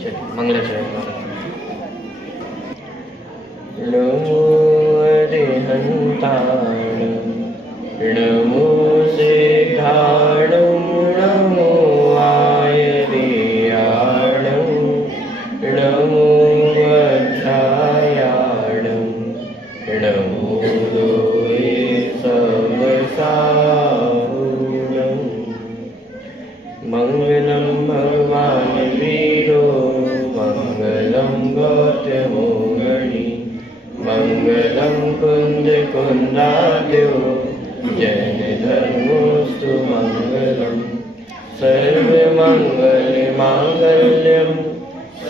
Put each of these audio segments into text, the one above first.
चलिए मंगलाचरण। नमो अरिहंताण नमो सिद्धाणं नमो आयर्याणं नमो वज्रायाणं नमो लोहे सर्वसाहुणं मंगलं भगवान् वीरो मंगलं गौतमो गणी मंगलं कुंदकुंदाद्यो जैन धर्मोस्तु मंगलम् सर्वमंगलमांगल्यं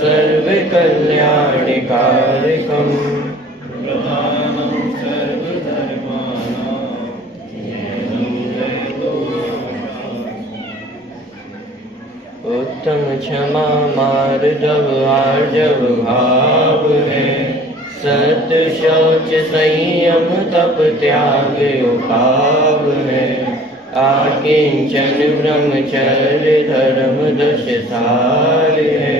सर्वकल्याणकारिकम् प्रधानं सर्वधर्माणां उत्तम क्षमा मार्दव आर्जव भाव है सत्य शौच संयम तप त्याग उपाव है आकिंचन ब्रह्मचर्य धर्म दश सार है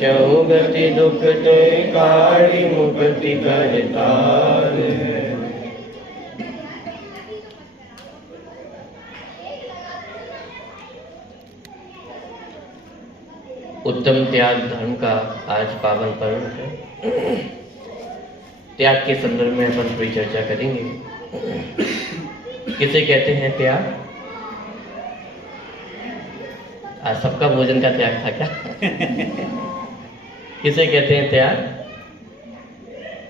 चौगति दुख तो कारि मुक्ति करतार है। उत्तम त्याग धर्म का आज पावन पर्व है। त्याग के संदर्भ में अपन थोड़ी चर्चा करेंगे। किसे कहते हैं त्याग? आज सबका भोजन का त्याग था क्या? किसे कहते हैं त्याग?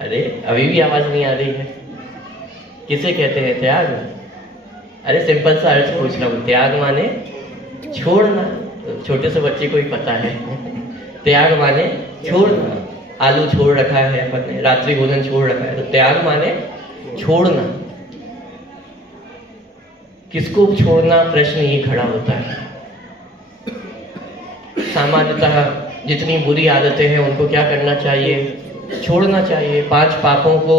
अरे अभी भी आवाज नहीं आ रही है। किसे कहते हैं त्याग? अरे सिंपल सा अर्थ पूछ रहा हूँ। त्याग माने छोड़ना। छोटे से बच्चे को ही पता है। त्याग माने छोड़ना। आलू छोड़ रखा है अपन ने, रात्रि भोजन छोड़ रखा है, तो त्याग माने छोड़ना। किसको छोड़ना, प्रश्न ये खड़ा होता है। सामान्यतः जितनी बुरी आदतें हैं उनको क्या करना चाहिए? छोड़ना चाहिए। 5 पापों को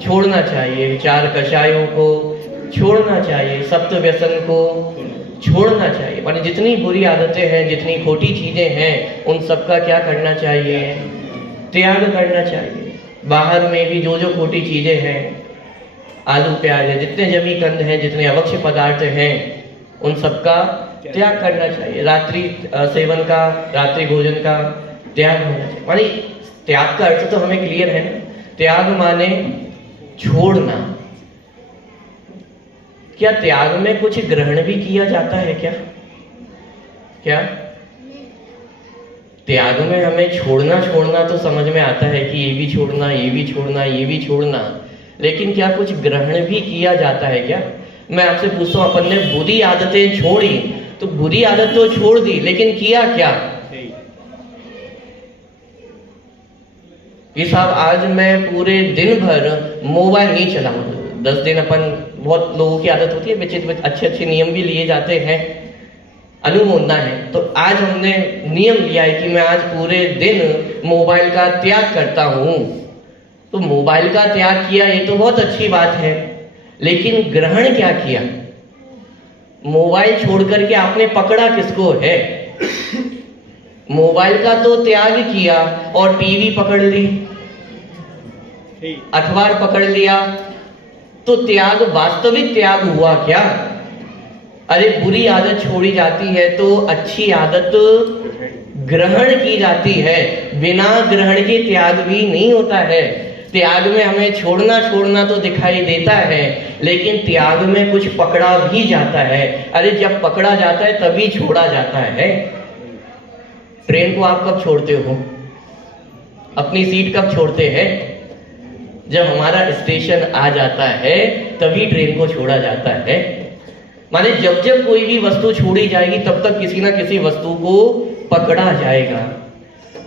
छोड़ना चाहिए, 4 कषायों को छोड़ना चाहिए, सप्त व्यसन को छोड़ना चाहिए। माने जितनी बुरी आदतें हैं, जितनी खोटी चीजें हैं, उन सबका क्या करना चाहिए? त्याग करना चाहिए। बाहर में भी जो जो खोटी चीजें हैं, आलू प्याज है, जितने जमी कंद हैं, जितने अवक्ष्य पदार्थ हैं, उन सबका त्याग करना चाहिए। रात्रि सेवन का, रात्रि भोजन का त्याग होना चाहिए। माने त्याग का अर्थ तो हमें क्लियर है ना। त्याग माने छोड़ना। क्या त्याग में कुछ ग्रहण भी किया जाता है क्या? क्या त्याग में हमें छोड़ना तो समझ में आता है कि ये भी छोड़ना, ये भी छोड़ना, ये भी छोड़ना, लेकिन क्या कुछ ग्रहण भी किया जाता है क्या? मैं आपसे पूछता हूं, अपन ने बुरी आदतें छोड़ी तो बुरी आदत तो छोड़ दी, लेकिन किया क्या? कि साहब आज मैं पूरे दिन भर मोबाइल नहीं चलाऊंगा। 10 दिन अपन, बहुत लोगों की आदत होती है, अच्छे नियम भी लिए जाते हैं, अनुमोदना है। तो आज हमने नियम लिया है कि मैं आज पूरे दिन मोबाइल का त्याग करता हूं। तो मोबाइल का त्याग किया, ये तो बहुत अच्छी बात है, लेकिन ग्रहण क्या किया? मोबाइल छोड़ करके आपने पकड़ा किसको है? मोबाइल का तो त्याग किया और टीवी पकड़ ली, अखबार पकड़ लिया, तो त्याग, वास्तविक त्याग हुआ क्या? अरे बुरी आदत छोड़ी जाती है तो अच्छी आदत ग्रहण की जाती है। बिना ग्रहण के त्याग भी नहीं होता है। त्याग में हमें छोड़ना तो दिखाई देता है, लेकिन त्याग में कुछ पकड़ा भी जाता है। अरे जब पकड़ा जाता है तभी छोड़ा जाता है। ट्रेन को आप कब छोड़ते हो? अपनी सीट कब छोड़ते हैं? जब हमारा स्टेशन आ जाता है तभी ट्रेन को छोड़ा जाता है। माने जब जब कोई भी वस्तु छोड़ी जाएगी तब तक किसी ना किसी वस्तु को पकड़ा जाएगा।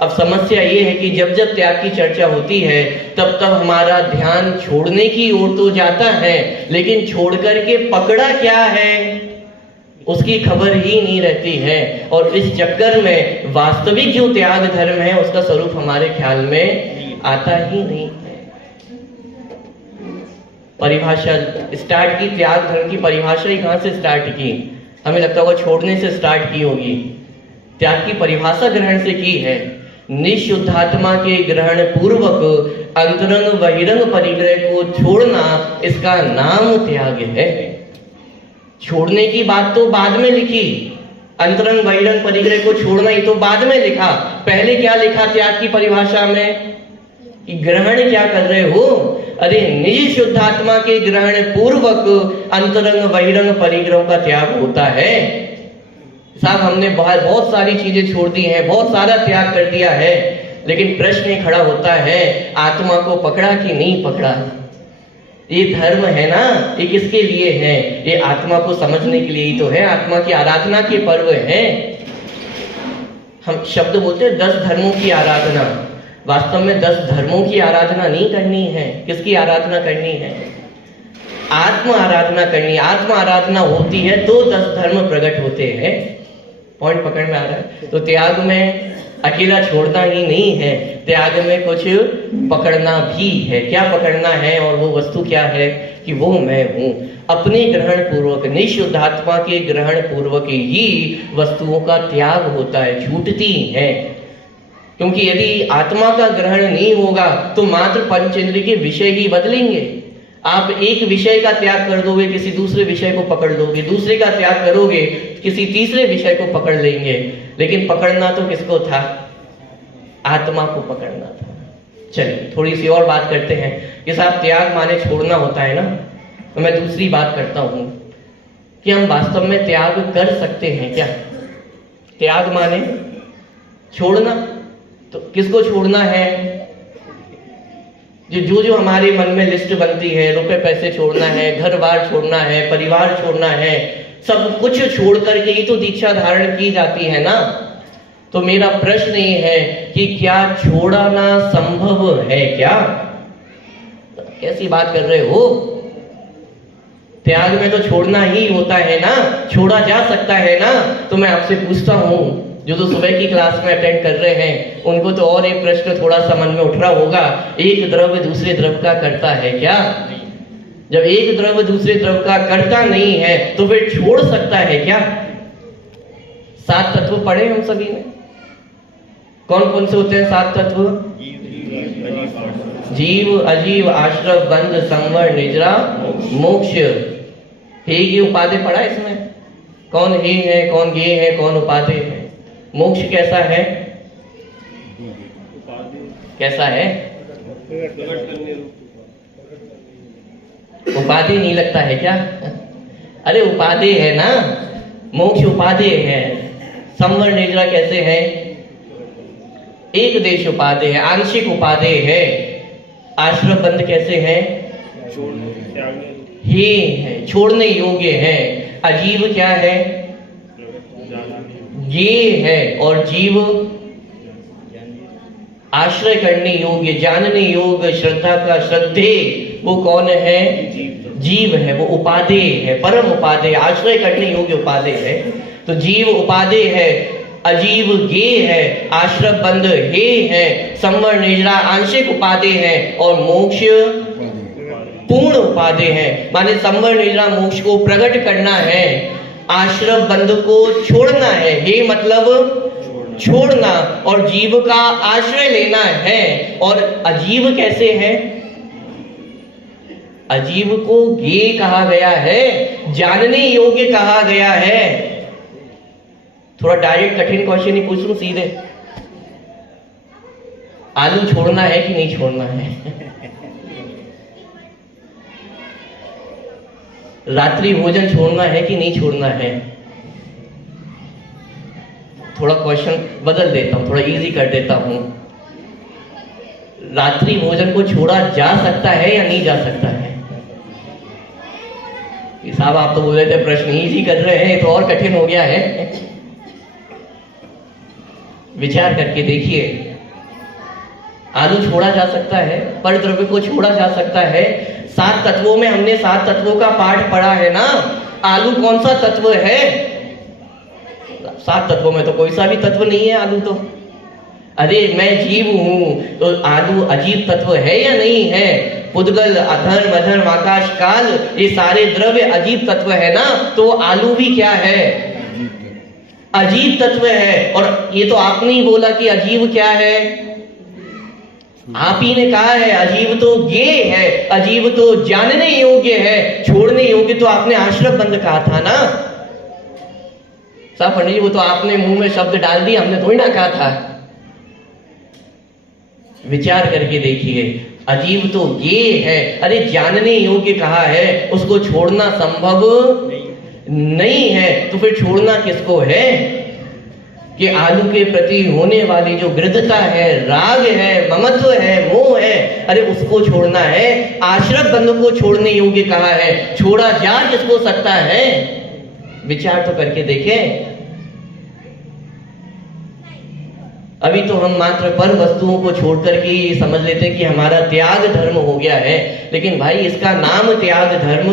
अब समस्या ये है कि जब जब त्याग की चर्चा होती है तब तब हमारा ध्यान छोड़ने की ओर तो जाता है, लेकिन छोड़ करके पकड़ा क्या है उसकी खबर ही नहीं रहती है। और इस चक्कर में वास्तविक जो त्याग धर्म है उसका स्वरूप हमारे ख्याल में आता ही नहीं है। परिभाषा स्टार्ट की, त्याग धर्म की परिभाषा ही कहां से स्टार्ट की? हमें लगता होगा छोड़ने से स्टार्ट की होगी। त्याग की परिभाषा ग्रहण से की है। निशुद्धात्मा के ग्रहण पूर्वक अंतरंग बहिरंग परिग्रह को छोड़ना, इसका नाम त्याग है। छोड़ने की बात तो बाद में लिखी, अंतरंग बहिरंग परिग्रह को छोड़ना ये तो बाद में लिखा। पहले क्या लिखा त्याग की परिभाषा में कि ग्रहण क्या कर रहे हो? अरे निज शुद्धात्मा के ग्रहण पूर्वक अंतरंग बहिरंग परिग्रह का त्याग होता है। साहब हमने बहुत सारी चीजें छोड़ दी हैं, बहुत सारा त्याग कर दिया है, लेकिन प्रश्न ये खड़ा होता है, आत्मा को पकड़ा कि नहीं पकड़ा? ये धर्म है ना, ये किसके लिए है? ये आत्मा को समझने के लिए ही तो है, आत्मा की आराधना के पर्व है। हम शब्द बोलते हैं 10 धर्मों की आराधना, वास्तव में 10 धर्मों की आराधना नहीं करनी है। किसकी आराधना करनी है? आत्म आराधना करनी। आत्म आराधना होती है तो 10 धर्म प्रकट होते हैं। पॉइंट पकड़ में आ रहा है? तो त्याग में अकेला छोड़ना ही नहीं है, त्याग में कुछ पकड़ना भी है। क्या पकड़ना है? और वो वस्तु क्या है? कि वो मैं हूं। अपने ग्रहण पूर्वक, निशुद्धात्मा के ग्रहण पूर्वक ही वस्तुओं का त्याग होता है, छूटती है। क्योंकि यदि आत्मा का ग्रहण नहीं होगा तो मात्र पंचेंद्रिय के विषय ही बदलेंगे। आप एक विषय का त्याग कर दोगे, किसी दूसरे विषय को पकड़ लोगे, दूसरे का त्याग करोगे, किसी तीसरे विषय को पकड़ लेंगे। लेकिन पकड़ना तो किसको था? आत्मा को पकड़ना था। चलिए थोड़ी सी और बात करते हैं कि साहब त्याग माने छोड़ना होता है ना, तो मैं दूसरी बात करता हूं कि हम वास्तव में त्याग कर सकते हैं क्या? त्याग माने छोड़ना, तो किसको छोड़ना है? जो हमारे मन में लिस्ट बनती है, रुपए पैसे छोड़ना है, घर बार छोड़ना है, परिवार छोड़ना है, सब कुछ छोड़ करके ही तो दीक्षा धारण की जाती है ना। तो मेरा प्रश्न ये है कि क्या छोड़ना संभव है क्या? कैसी बात कर रहे हो? त्याग में तो छोड़ना ही होता है ना, छोड़ा जा सकता है ना। तो मैं आपसे पूछता हूं, जो तो सुबह की क्लास में अटेंड कर रहे हैं, उनको तो और एक प्रश्न थोड़ा सा मन में उठ रहा होगा, एक द्रव्य दूसरे द्रव्य का करता है क्या? जब एक द्रव्य दूसरे द्रव्य का करता नहीं है तो फिर छोड़ सकता है क्या? 7 तत्व पढ़े हम सभी ने। कौन कौन से होते हैं 7 तत्व? जीव, अजीव, आश्रव, बंध, संवर, निद्रा, मोक्ष। हे ये उपाधि पढ़ा इसमें? कौन हे है, कौन गे है, कौन उपाधि है? मोक्ष कैसा है? कैसा है? उपाधि नहीं लगता है क्या? अरे उपाधि है ना, मोक्ष उपाधि है। संवर निद्रा कैसे है? एक देश उपाधि है, आंशिक उपाधि है। आश्रम बंध कैसे है? हे है, छोड़ने योग्य है। अजीव क्या है? ये है। और जीव आश्रय करने योग्य, जानने योग्य, श्रद्धा का श्रद्धे, वो कौन है? जीव है, वो उपाधि है, परम उपाधि, आश्रय करने योग्य उपाधि है। तो जीव उपाधि है, अजीव गे है, आश्रय बंध हे है, संवर निद्रा आंशिक उपाधि है, और मोक्ष पूर्ण उपाधि है। माने संवर निद्रा मोक्ष को प्रकट करना है, आश्रय बंध को छोड़ना है। हे मतलब छोड़ना, और जीव का आश्रय लेना है। और अजीव कैसे है? अजीव को गे कहा गया है, जानने योग्य कहा गया है। थोड़ा डायरेक्ट कठिन क्वेश्चन ही पूछ लूं सीधे, आलू छोड़ना है कि नहीं छोड़ना है? रात्रि भोजन छोड़ना है कि नहीं छोड़ना है? थोड़ा क्वेश्चन बदल देता हूं, थोड़ा इजी कर देता हूं। रात्रि भोजन को छोड़ा जा सकता है या नहीं जा सकता है? साहब आप तो बोल रहे थे प्रश्न इजी कर रहे हैं, तो और कठिन हो गया है। विचार करके देखिए, आलू छोड़ा जा सकता है, पर द्रव्य को छोड़ा जा सकता है। 7 तत्वों में हमने 7 तत्वों का पाठ पढ़ा है ना। आलू कौन सा तत्व है? 7 तत्वों में तो कोई सा भी तत्व नहीं है आलू तो। अरे मैं जीव हूं, तो आलू अजीब तत्व है या नहीं है? पुद्गल, अधर्म, अधर्म, आकाश, काल, ये सारे द्रव्य अजीब तत्व है ना। तो आलू भी क्या है? अजीब तत्व है। और ये तो आपने ही बोला कि अजीब क्या है, आप ही ने कहा है अजीब तो ज्ञेय है, अजीब तो जानने योग्य है, छोड़ने योग्य तो आपने आश्रम बंद कहा था ना। साहब पंडित जी वो तो आपने मुंह में शब्द डाल दिया, हमने थोड़ी ना कहा था। विचार करके देखिए, अजीब तो ज्ञेय है, अरे जानने योग्य कहा है, उसको छोड़ना संभव नहीं है, तो फिर छोड़ना किसको है? कि आलू के प्रति होने वाली जो गृद्धता है, राग है, ममत्व है, मोह है, अरे उसको छोड़ना है। आश्रम बंध को छोड़ने योग्य कहा है, छोड़ा जा किसको सकता है? विचार तो करके देखें। अभी तो हम मात्र पर वस्तुओं को छोड़कर के ये समझ लेते हैं कि हमारा त्याग धर्म हो गया है, लेकिन भाई इसका नाम त्याग धर्म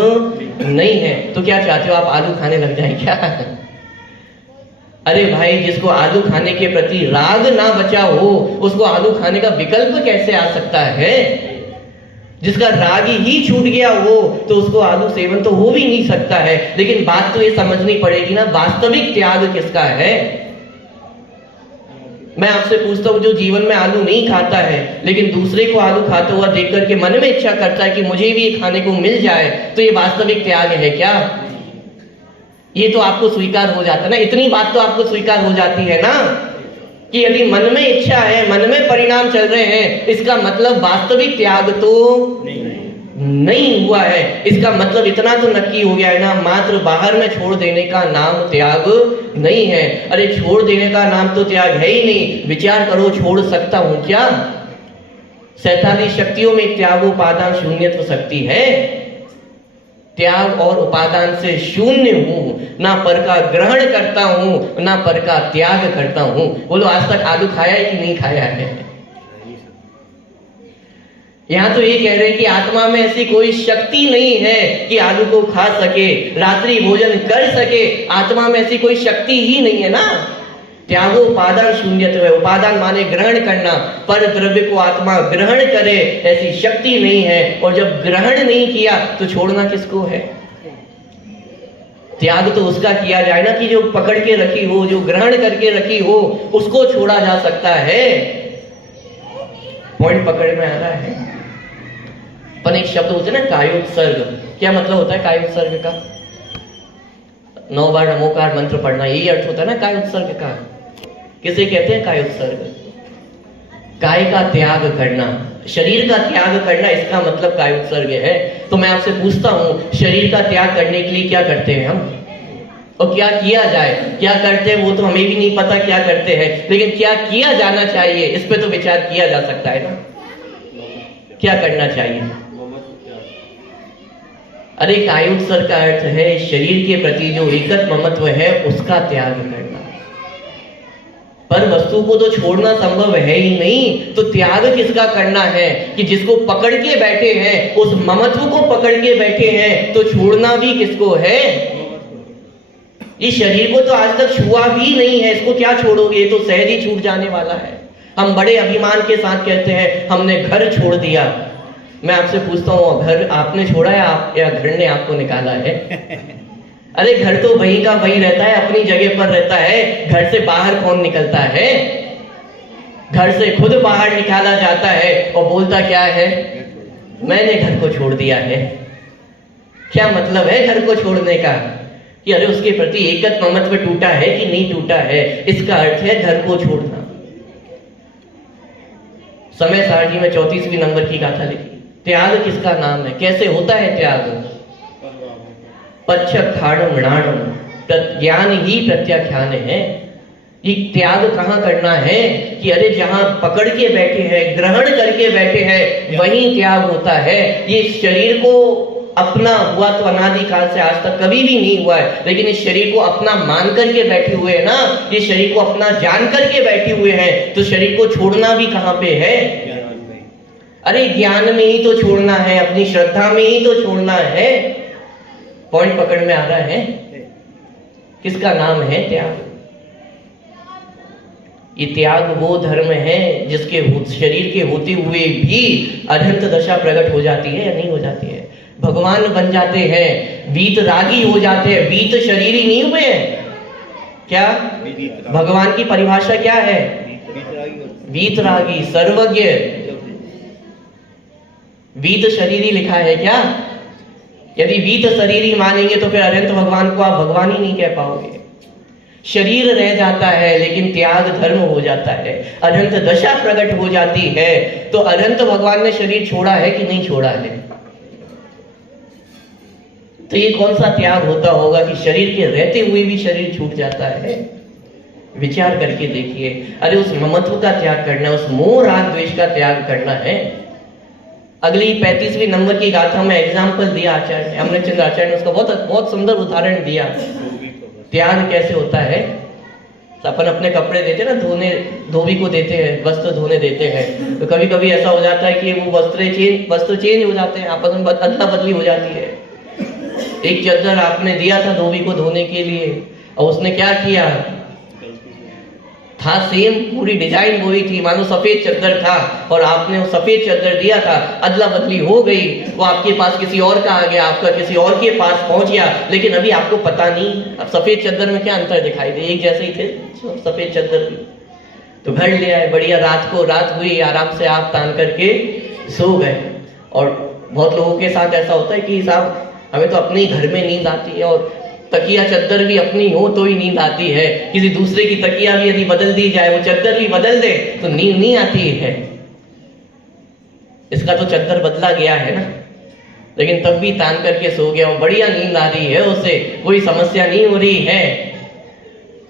नहीं है। तो क्या चाहते हो आप आलू खाने लग जाए क्या? अरे भाई जिसको आलू खाने के प्रति राग ना बचा हो, उसको आलू खाने का विकल्प कैसे आ सकता है? जिसका राग ही छूट गया हो तो उसको आलू सेवन तो हो भी नहीं सकता है। लेकिन बात तो ये समझनी पड़ेगी ना, वास्तविक त्याग किसका है? मैं आपसे पूछता हूं, जो जीवन में आलू नहीं खाता है लेकिन दूसरे को आलू खाता हुआ देख करके मन में इच्छा करता है कि मुझे भी ये खाने को मिल जाए, तो ये वास्तविक त्याग है क्या? ये तो आपको स्वीकार हो जाता है ना, इतनी बात तो आपको स्वीकार हो जाती है ना कि यदि मन में इच्छा है, मन में परिणाम चल रहे हैं, इसका मतलब वास्तविक त्याग तो नहीं हुआ है। इसका मतलब इतना तो नक्की हो गया है ना, मात्र बाहर में छोड़ देने का नाम त्याग नहीं है। अरे छोड़ देने का नाम तो त्याग है ही नहीं। विचार करो, छोड़ सकता हूं क्या? 47 शक्तियों में त्यागोपादान शून्यत्व शक्ति है। त्याग और उपादान से शून्य हूं, ना पर का ग्रहण करता हूं, ना पर का त्याग करता हूं। बोलो आज तक आलू खाया है कि नहीं खाया है? यहां तो ये कह रहे हैं कि आत्मा में ऐसी कोई शक्ति नहीं है कि आलू को खा सके, रात्रि भोजन कर सके। आत्मा में ऐसी कोई शक्ति ही नहीं है ना। त्यागोपादान शून्यत्व है। उपादान माने ग्रहण करना, पर द्रव्य को आत्मा ग्रहण करे ऐसी शक्ति नहीं है। और जब ग्रहण नहीं किया तो छोड़ना किसको है? त्याग तो उसका किया जाए ना कि जो पकड़ के रखी हो, जो ग्रहण करके रखी हो, उसको छोड़ा जा सकता है। पॉइंट पकड़ में आ रहा है? पर एक शब्द होता है ना कायोत्सर्ग, क्या मतलब होता है कायोत्सर्ग का? 9 बार नमोकार मंत्र पढ़ना, यही अर्थ होता है ना कायोत्सर्ग का। किसे कहते हैं कायोत्सर्ग? काय का त्याग करना, शरीर का त्याग करना, इसका मतलब कायोत्सर्ग है। तो मैं आपसे पूछता हूं, शरीर का त्याग करने के लिए क्या करते हैं हम? और क्या किया जाए? क्या करते हैं वो तो हमें भी नहीं पता क्या करते हैं, लेकिन क्या किया जाना चाहिए इस पे तो विचार किया जा सकता है ना। क्या करना चाहिए? अरे कायोत्सर्ग का अर्थ है शरीर के प्रति जो एकत ममत्व है उसका त्याग करना। पर वस्तु को तो छोड़ना संभव है ही नहीं, तो त्याग किसका करना है? कि जिसको पकड़ के बैठे हैं, उस ममत्व को पकड़ के बैठे हैं, तो छोड़ना भी किसको है? इस शरीर को तो आज तक छुआ भी नहीं है, इसको क्या छोड़ोगे? ये तो सहज ही छूट जाने वाला है। हम बड़े अभिमान के साथ कहते हैं हमने घर छोड़ दिया। मैं आपसे पूछता हूँ, घर आपने छोड़ा है आप या घर ने आपको निकाला है? अरे घर तो वहीं का वहीं रहता है, अपनी जगह पर रहता है। घर से बाहर कौन निकलता है? घर से खुद बाहर निकाला जाता है और बोलता क्या है? मैंने घर को छोड़ दिया है। क्या मतलब है घर को छोड़ने का? कि अरे उसके प्रति एकत ममत्व टूटा है कि नहीं टूटा है, इसका अर्थ है घर को छोड़ना। समय सारणी में 34वीं नंबर की गाथा लिखी। त्याग किसका नाम है? कैसे होता है त्याग? पच्छखाणम णाणम ज्ञान ही प्रत्याख्यान है। ये त्याग कहां करना है? कि अरे जहां पकड़ के बैठे हैं, ग्रहण करके बैठे हैं, वहीं त्याग होता है। ये शरीर को अपना हुआ तो अनादिकाल से आज तक कभी भी नहीं हुआ है, लेकिन इस शरीर को अपना मान करके बैठे हुए हैं ना, ये शरीर को अपना जान करके बैठे हुए हैं, तो शरीर को छोड़ना भी कहां पे है? अरे ज्ञान में ही तो छोड़ना है, अपनी श्रद्धा में ही तो छोड़ना है। पॉइंट पकड़ में आ रहा है? किसका नाम है त्याग? ये त्याग वो धर्म है जिसके शरीर के होते हुए भी अनंत दशा प्रकट हो जाती है या नहीं हो जाती है? भगवान बन जाते हैं, वीत रागी हो जाते हैं, वीत शरीरी नहीं हुए हैं। क्या? भगवान की परिभाषा क्या है? वीतरागी, सर्वज्ञ। वीत शरीरी लिखा है क्या? यदि वीत शरीरी मानेंगे तो फिर अनंत भगवान को आप भगवान ही नहीं कह पाओगे। शरीर रह जाता है लेकिन त्याग धर्म हो जाता है, अनंत दशा प्रकट हो जाती है। तो अनंत भगवान ने शरीर छोड़ा है कि नहीं छोड़ा है? तो ये कौन सा त्याग होता होगा कि शरीर के रहते हुए भी शरीर छूट जाता है? विचार करके देखिए। अरे उस ममत्व का त्याग करना है, उस मोह राग द्वेष का त्याग करना है। अगली 35वीं नंबर की गाथा में एग्जाम्पल दिया आचार्य अमृतचंद्र आचार्य ने, उसका बहुत सुंदर उदाहरण दिया। त्याग कैसे होता है? अपन अपने कपड़े देते हैं ना धोने, धोबी को देते हैं, वस्त्र धोने देते हैं, तो कभी कभी ऐसा हो जाता है कि वो वस्त्र चेंज हो जाते हैं, आपस में अदला बदली हो जाती है। एक चद्दर आपने दिया था धोबी को धोने के लिए, और उसने क्या किया था, सेम पूरी डिजाइन वही थी, मानो सफेद चद्दर था, और आपने वो सफेद चद्दर दिया था, अदला बदली हो गई, वो आपके पास किसी और का आ गया, आपका किसी और के पास पहुंच गया, लेकिन अभी आपको पता नहीं। अब सफेद चद्दर में क्या अंतर दिखाई दे, एक जैसे ही थे सफेद चद्दर भी। तो घर ले आए, बढ़िया, रात हुई, आराम से आप तान करके सो गए। और बहुत लोगों के साथ ऐसा होता है कि साहब हमें तो अपने ही घर में नींद आती है, और तकिया चद्दर भी अपनी हो तो ही नींद आती है, किसी दूसरे की तकिया भी यदि बदल दी जाए, वो चद्दर भी बदल दे तो नींद नहीं आती है। इसका तो चद्दर बदला गया है ना, लेकिन तब भी तान करके सो गया, और बढ़िया नींद आ रही है, उसे कोई समस्या नहीं हो रही है।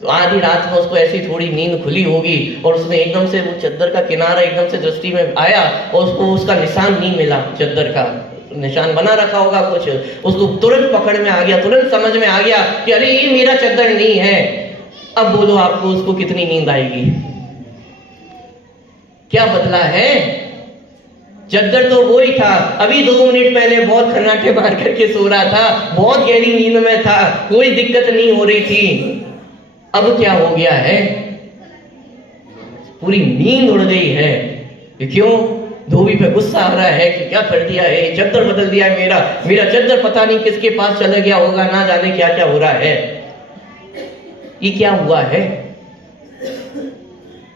तो आधी रात में उसको ऐसी थोड़ी नींद खुली होगी, और उसने एकदम से वो चद्दर का किनारा एकदम से दृष्टि में आया, और उसको उसका निशान नहीं मिला, चद्दर का निशान बना रखा होगा कुछ, उसको तुरंत पकड़ में आ गया, तुरंत समझ में आ गया कि अरे ये मेरा चद्दर नहीं है। अब बोलो आपको उसको कितनी नींद आएगी? क्या बदला है? चद्दर तो वो ही था, अभी 2 मिनट पहले बहुत खर्राटे मार करके सो रहा था, बहुत गहरी नींद में था, कोई दिक्कत नहीं हो रही थी। अब क्या हो गया है? पूरी नींद उड़ गई है। क्यों? धोबी पे गुस्सा आ रहा है कि क्या कर दिया है, चद्दर बदल दिया है, मेरा चद्दर पता नहीं किसके पास चला गया होगा, ना जाने क्या क्या हो रहा है। ये क्या हुआ है?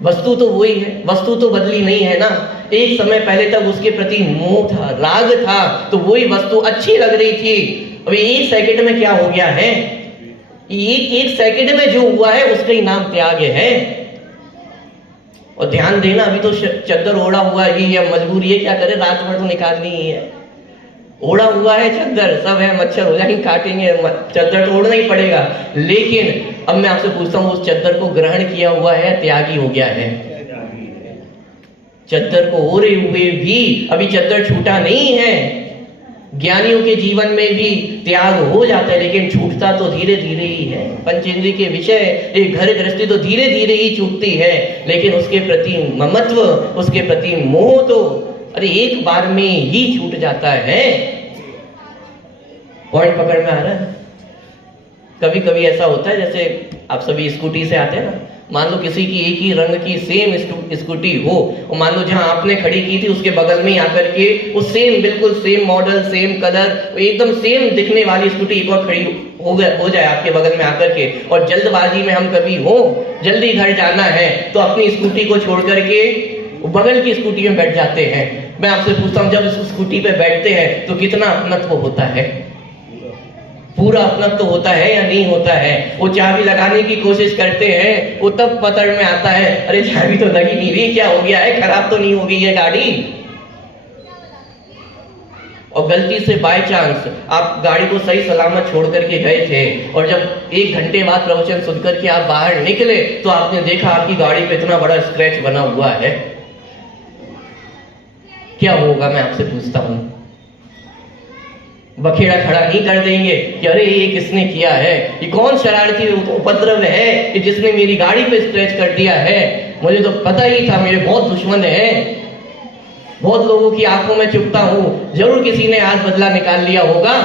वस्तु तो वही है, वस्तु तो बदली नहीं है ना। एक समय पहले तक उसके प्रति मोह था, राग था, तो वही वस्तु अच्छी लग रही थी। अभी 1 सेकंड में क्या हो गया है? एक सेकंड में जो हुआ है उसका ही नाम त्याग है। और ध्यान देना, अभी तो चद्दर ओढ़ा हुआ है, या मजबूरी है, क्या करे, रात भर तो निकालनी ही है। ओढ़ा हुआ है चद्दर, सब है, मच्छर हो जाएंगे, काटेंगे, चद्दर तो ओढ़ना ही पड़ेगा। लेकिन अब मैं आपसे पूछता हूँ, उस चद्दर को ग्रहण किया हुआ है, त्यागी हो गया है? चद्दर को ओढ़े हुए भी अभी चद्दर छूटा नहीं है। ज्ञानियों के जीवन में भी त्याग हो जाता है, लेकिन छूटता तो धीरे धीरे ही है। पंचेंद्रिय के विषय, एक घर गृहस्थी तो धीरे धीरे ही छूटती है, लेकिन उसके प्रति ममत्व, उसके प्रति मोह तो अरे एक बार में ही छूट जाता है। पॉइंट पकड़ में आ रहा है? कभी कभी ऐसा होता है, जैसे आप सभी स्कूटी से आते हैं ना, मान लो किसी की एक ही रंग की सेम स्कूटी हो, और मान लो जहां आपने खड़ी की थी उसके बगल में ही आकर के वो सेम, बिल्कुल सेम मॉडल, सेम कलर, एकदम सेम दिखने वाली स्कूटी एक और खड़ी हो जाए आपके बगल में आकर के, और जल्दबाजी में हम कभी हो, जल्दी घर जाना है, तो अपनी स्कूटी को छोड़ करके बगल की स्कूटी में बैठ जाते हैं। मैं आपसे पूछता हूँ, जब इस स्कूटी पे बैठते हैं तो कितना अपनत्व होता है? पूरा अपनत्व होता है या नहीं होता है? वो चाबी लगाने की कोशिश करते हैं, वो तब पकड़ में आता है, अरे चाबी तो लगी नहीं रही, क्या हो गया है, खराब तो नहीं हो गई है गाड़ी? और गलती से बाय चांस आप गाड़ी को सही सलामत छोड़ करके गए थे, और जब 1 घंटे बाद प्रवचन सुन करके आप बाहर निकले तो आपने देखा आपकी गाड़ी पे इतना बड़ा स्क्रैच बना हुआ है। क्या होगा? मैं आपसे पूछता हूं। बखेड़ा खड़ा नहीं कर देंगे कि अरे ये किसने किया है, ये कौन शरारती उपद्रव है कि जिसने मेरी गाड़ी पे स्क्रैच कर दिया है? मुझे तो पता ही था, मेरे बहुत दुश्मन हैं, बहुत लोगों की आंखों में चुपता हूं, जरूर किसी ने आज बदला निकाल लिया होगा।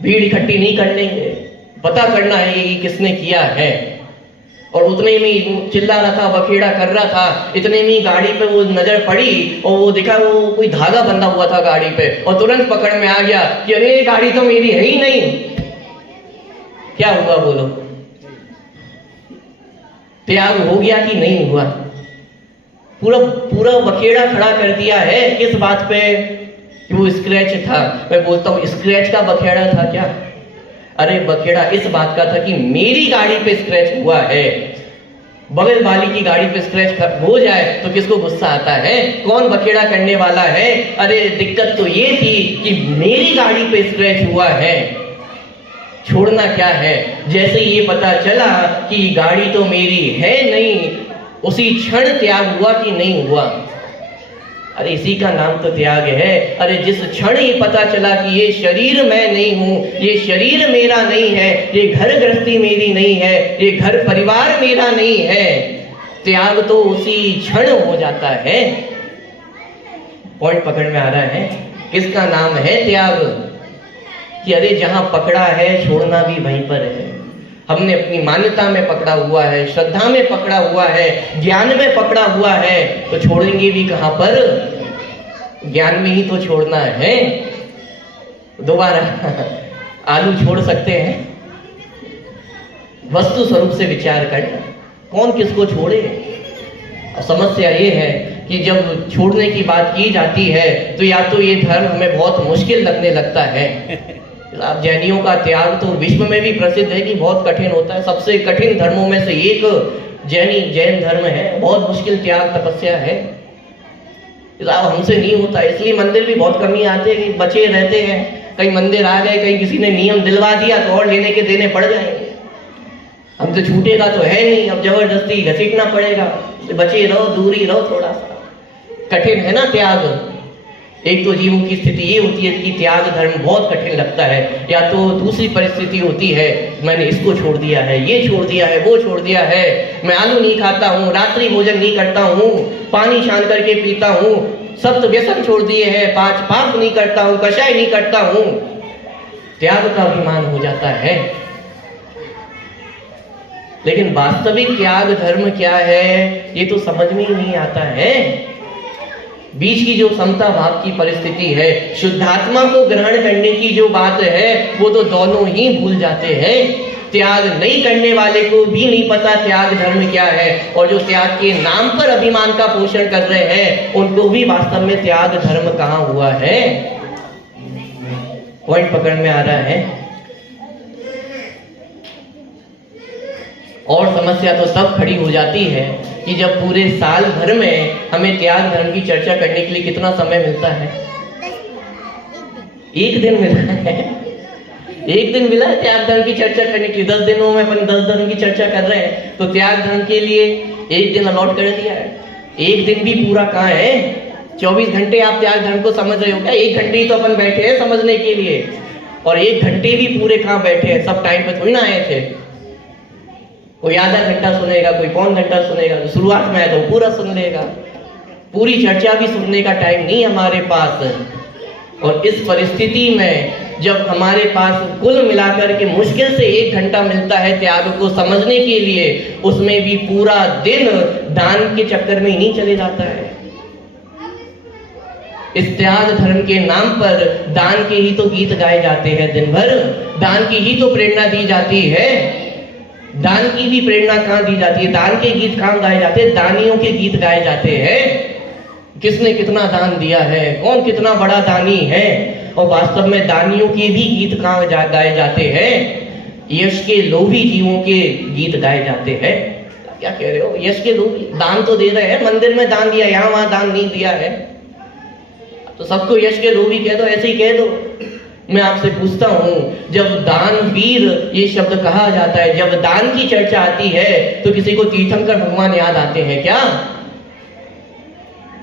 भीड़ इकट्ठी नहीं कर लेंगे, पता करना है ये किसने किया है। और उतने में चिल्ला रहा था, बखेड़ा कर रहा था, इतने में गाड़ी पे वो नजर पड़ी और वो देखा वो कोई धागा बंधा हुआ था गाड़ी पे, और तुरंत पकड़ में आ गया कि अरे गाड़ी तो मेरी है ही नहीं। क्या हुआ बोलो? त्याग हो गया कि नहीं हुआ? पूरा पूरा बखेड़ा खड़ा कर दिया है। किस बात पे? कि वो स्क्रैच था। मैं बोलता हूँ स्क्रैच का बखेड़ा था क्या? अरे बखेड़ा इस बात का था कि मेरी गाड़ी पे स्क्रैच हुआ है। बगल वाली की गाड़ी पे स्क्रैच हो जाए तो किसको गुस्सा आता है? कौन बखेड़ा करने वाला है? अरे दिक्कत तो ये थी कि मेरी गाड़ी पे स्क्रैच हुआ है। छोड़ना क्या है? जैसे ये पता चला कि गाड़ी तो मेरी है नहीं, उसी क्षण त्याग हुआ कि नहीं हुआ? अरे इसी का नाम तो त्याग है। अरे जिस क्षण ये पता चला कि ये शरीर मैं नहीं हूं, ये शरीर मेरा नहीं है, ये घर गृहस्थी मेरी नहीं है, ये घर परिवार मेरा नहीं है, त्याग तो उसी क्षण हो जाता है। पॉइंट पकड़ में आ रहा है? किसका नाम है त्याग? कि अरे जहां पकड़ा है छोड़ना भी वहीं पर है। हमने अपनी मान्यता में पकड़ा हुआ है, श्रद्धा में पकड़ा हुआ है, ज्ञान में पकड़ा हुआ है, तो छोड़ेंगे भी कहां पर? ज्ञान में ही तो छोड़ना है। दोबारा आलू छोड़ सकते हैं? वस्तु स्वरूप से विचार कर, कौन किसको छोड़े? समस्या ये है कि जब छोड़ने की बात की जाती है तो या तो ये धर्म हमें बहुत मुश्किल लगने लगता है। आप जैनियों का त्याग तो विश्व में भी प्रसिद्ध है कि बहुत कठिन होता है। सबसे कठिन धर्मों में से एक जैन धर्म है। बहुत मुश्किल त्याग तपस्या है। हमसे नहीं होता, इसलिए मंदिर भी बहुत कमी आते हैं, बचे रहते हैं। कहीं मंदिर आ गए, कहीं किसी ने नियम दिलवा दिया तो और लेने के देने पड़ जाएंगे। हम तो छूटेगा तो है नहीं, अब जबरदस्ती घसीटना पड़ेगा। बचे रहो, दूरी रहो थोड़ा सा। कठिन है ना त्याग। एक तो जीवों की स्थिति ये होती है कि त्याग धर्म बहुत कठिन लगता है, या तो दूसरी परिस्थिति होती है मैंने इसको छोड़ दिया है, ये छोड़ दिया है, वो छोड़ दिया है, मैं आलू नहीं खाता हूँ, रात्रि भोजन नहीं करता हूँ, पानी छान करके पीता हूँ, सब तो व्यसन छोड़ दिए हैं, 5 पाप नहीं करता हूँ, कषाय नहीं करता हूँ। त्याग का अभिमान हो जाता है। लेकिन वास्तविक त्याग धर्म क्या है ये तो समझ में ही नहीं आता है। बीच की जो समता भाव की परिस्थिति है, शुद्धात्मा को ग्रहण करने की जो बात है, वो तो दोनों ही भूल जाते हैं। त्याग नहीं करने वाले को भी नहीं पता त्याग धर्म क्या है, और जो त्याग के नाम पर अभिमान का पोषण कर रहे हैं उनको भी वास्तव में त्याग धर्म कहाँ हुआ है। पॉइंट पकड़ में आ रहा है। और समस्या तो तब खड़ी हो जाती है कि जब पूरे साल भर में हमें त्याग धर्म की चर्चा करने के लिए कितना समय मिलता है? 1 दिन मिला है। 1 दिन मिला है त्याग धर्म की चर्चा करने के लिए। 10 दिनों में अपन 10 धर्म की चर्चा कर रहे हैं, तो त्याग धर्म के लिए 1 दिन अलॉट कर दिया है। 1 दिन भी पूरा कहाँ है? 24 घंटे आप त्याग धर्म को समझ रहे हो क्या? 1 घंटे ही तो अपन बैठे हैं समझने के लिए, और 1 घंटे भी पूरे कहाँ बैठे हैं? सब टाइम पे थोड़ी ना आए थे। कोई आधा घंटा सुनेगा, कोई पौन घंटा सुनेगा, तो शुरुआत में आए तो पूरा सुन लेगा। पूरी चर्चा भी सुनने का टाइम नहीं हमारे पास। और इस परिस्थिति में जब हमारे पास कुल मिलाकर के मुश्किल से 1 घंटा मिलता है त्याग को समझने के लिए, उसमें भी पूरा दिन दान के चक्कर में ही नहीं चले जाता है। इस त्याग धर्म के नाम पर दान के ही तो गीत गाए जाते हैं दिन भर, दान की ही तो प्रेरणा दी जाती है। दान की भी प्रेरणा कहाँ दी जाती है? दान के गीत कहाँ गाए जाते हैं? दानियों के गीत गाए जाते हैं। किसने कितना दान दिया है, कौन कितना बड़ा दानी है। और वास्तव में दानियों के भी गीत कहाँ गाए जाते हैं? यश के लोभी जीवों के गीत गाए जाते हैं। क्या कह रहे हो? यश के लोभी दान तो दे रहे हैं, मंदिर में दान दिया, यहाँ वहां दान नहीं दिया है, तो सबको यश के लोभी कह दो, ऐसे ही कह दो। मैं आपसे पूछता हूं, जब दानवीर ये शब्द कहा जाता है, जब दान की चर्चा आती है, तो किसी को तीर्थंकर भगवान याद आते हैं क्या?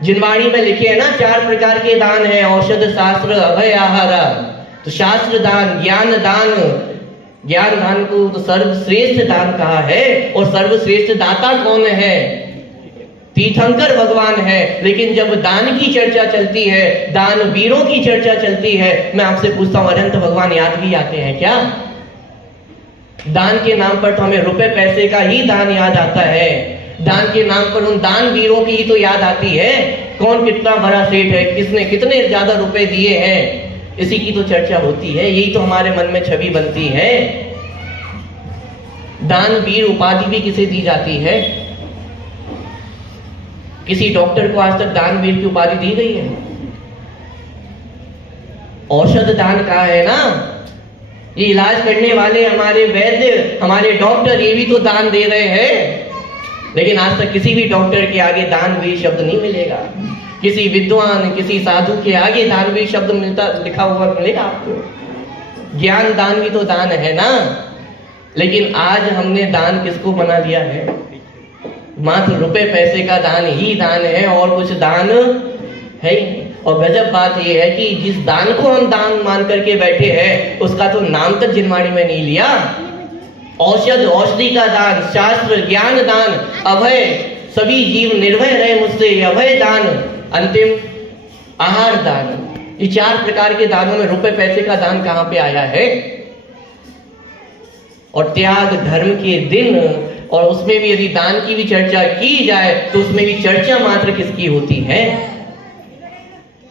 जिनवाणी में लिखे हैं ना 4 प्रकार के दान हैं, औषध, शास्त्र, अभय, आहार। तो शास्त्र दान, ज्ञान दान को तो सर्वश्रेष्ठ दान कहा है, और सर्वश्रेष्ठ दाता कौन है? तीर्थंकर भगवान है। लेकिन जब दान की चर्चा चलती है, दान वीरों की चर्चा चलती है, मैं आपसे पूछता हूं अनंत भगवान याद भी आते हैं क्या? दान के नाम पर तो हमें रुपए पैसे का ही दान याद आता है, दान के नाम पर उन दान वीरों की ही तो याद आती है। कौन कितना बड़ा सेठ है, किसने कितने ज्यादा रुपए दिए हैं, इसी की तो चर्चा होती है, यही तो हमारे मन में छवि बनती है। दानवीर उपाधि भी किसे दी जाती है? किसी डॉक्टर को आज तक दानवीर की उपाधि दी गई है? औषध दान का है ना, ये इलाज करने वाले हमारे वैद्य, हमारे डॉक्टर, ये भी तो दान दे रहे हैं। लेकिन आज तक किसी भी डॉक्टर के आगे दानवीर शब्द नहीं मिलेगा। किसी विद्वान, किसी साधु के आगे दानवीर शब्द मिलता लिखा हुआ मिलेगा आपको? ज्ञान दान भी तो दान है ना। लेकिन आज हमने दान किसको बना दिया है? मात्र रुपए पैसे का दान ही दान है और कुछ दान है ही नहीं। और गजब बात यह है कि जिस दान को हम दान मान करके बैठे हैं उसका तो नाम तक जिनवाणी में नहीं लिया। औषध, औषधि का दान, शास्त्र, ज्ञान दान, अभय, सभी जीव निर्भय रहे मुझसे, अभय दान, अंतिम आहार दान। ये 4 प्रकार के दानों में रुपए पैसे का दान कहां पे आया है? और त्याग धर्म के दिन, और उसमें भी यदि दान की भी चर्चा की जाए तो उसमें भी चर्चा मात्र किसकी होती है?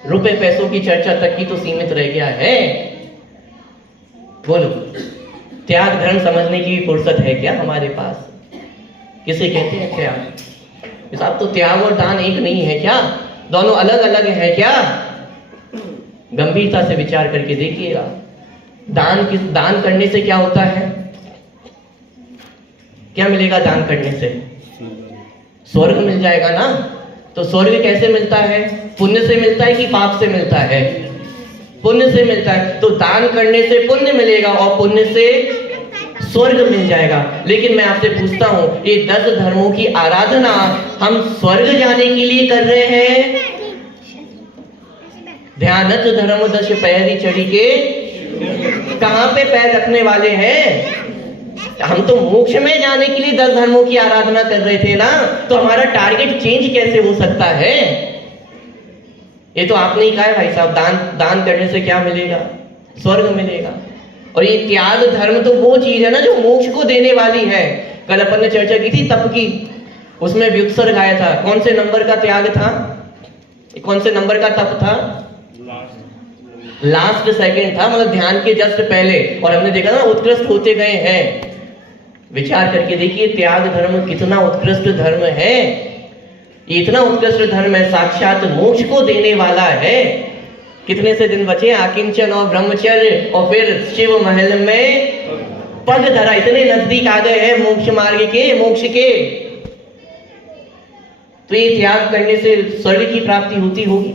रुपए पैसों की चर्चा तक की तो सीमित रह गया है। बोलो, त्याग धर्म समझने की भी फुर्सत है क्या हमारे पास? किसे कहते हैं त्याग? साहब तो त्याग और दान एक नहीं है क्या? दोनों अलग अलग है क्या? गंभीरता से विचार करके देखिएगा। दान करने से क्या होता है? क्या मिलेगा दान करने से? स्वर्ग मिल जाएगा ना। तो स्वर्ग कैसे मिलता है? पुण्य से मिलता है कि पाप से मिलता है? पुण्य से मिलता है। तो दान करने से पुण्य मिलेगा और पुण्य से स्वर्ग मिल जाएगा। लेकिन मैं आपसे पूछता हूं, ये 10 धर्मों की आराधना हम स्वर्ग जाने के लिए कर रहे हैं? ध्यानत धर्म 10 पैरी चढ़ी के कहां पे पैर रखने वाले हैं? हम तो मोक्ष में जाने के लिए 10 धर्मों की आराधना कर रहे थे ना। तो हमारा टारगेट चेंज कैसे हो सकता है? ये तो आपने ही कहा है भाई साहब, दान करने से क्या मिलेगा? स्वर्ग मिलेगा। और ये त्याग धर्म तो वो चीज है ना जो मोक्ष को देने वाली है। कल अपन ने चर्चा की थी तप की, उसमें व्युत्सर्ग आया था। कौन से नंबर का त्याग था? कौन से नंबर का तप था? लास्ट सेकंड था, मतलब ध्यान के जस्ट पहले। और हमने देखा ना उत्कृष्ट होते गए हैं। विचार करके देखिए त्याग धर्म कितना उत्कृष्ट धर्म है। ये इतना उत्कृष्ट धर्म है, साक्षात मोक्ष को देने वाला है। कितने से दिन बचे? आकिंचन और ब्रह्मचर्य, और फिर शिव महल में पग धरा। इतने नजदीक आ गए हैं मोक्ष मार्ग के, मोक्ष के। तो ये त्याग करने से स्वर्ग की प्राप्ति होती होगी।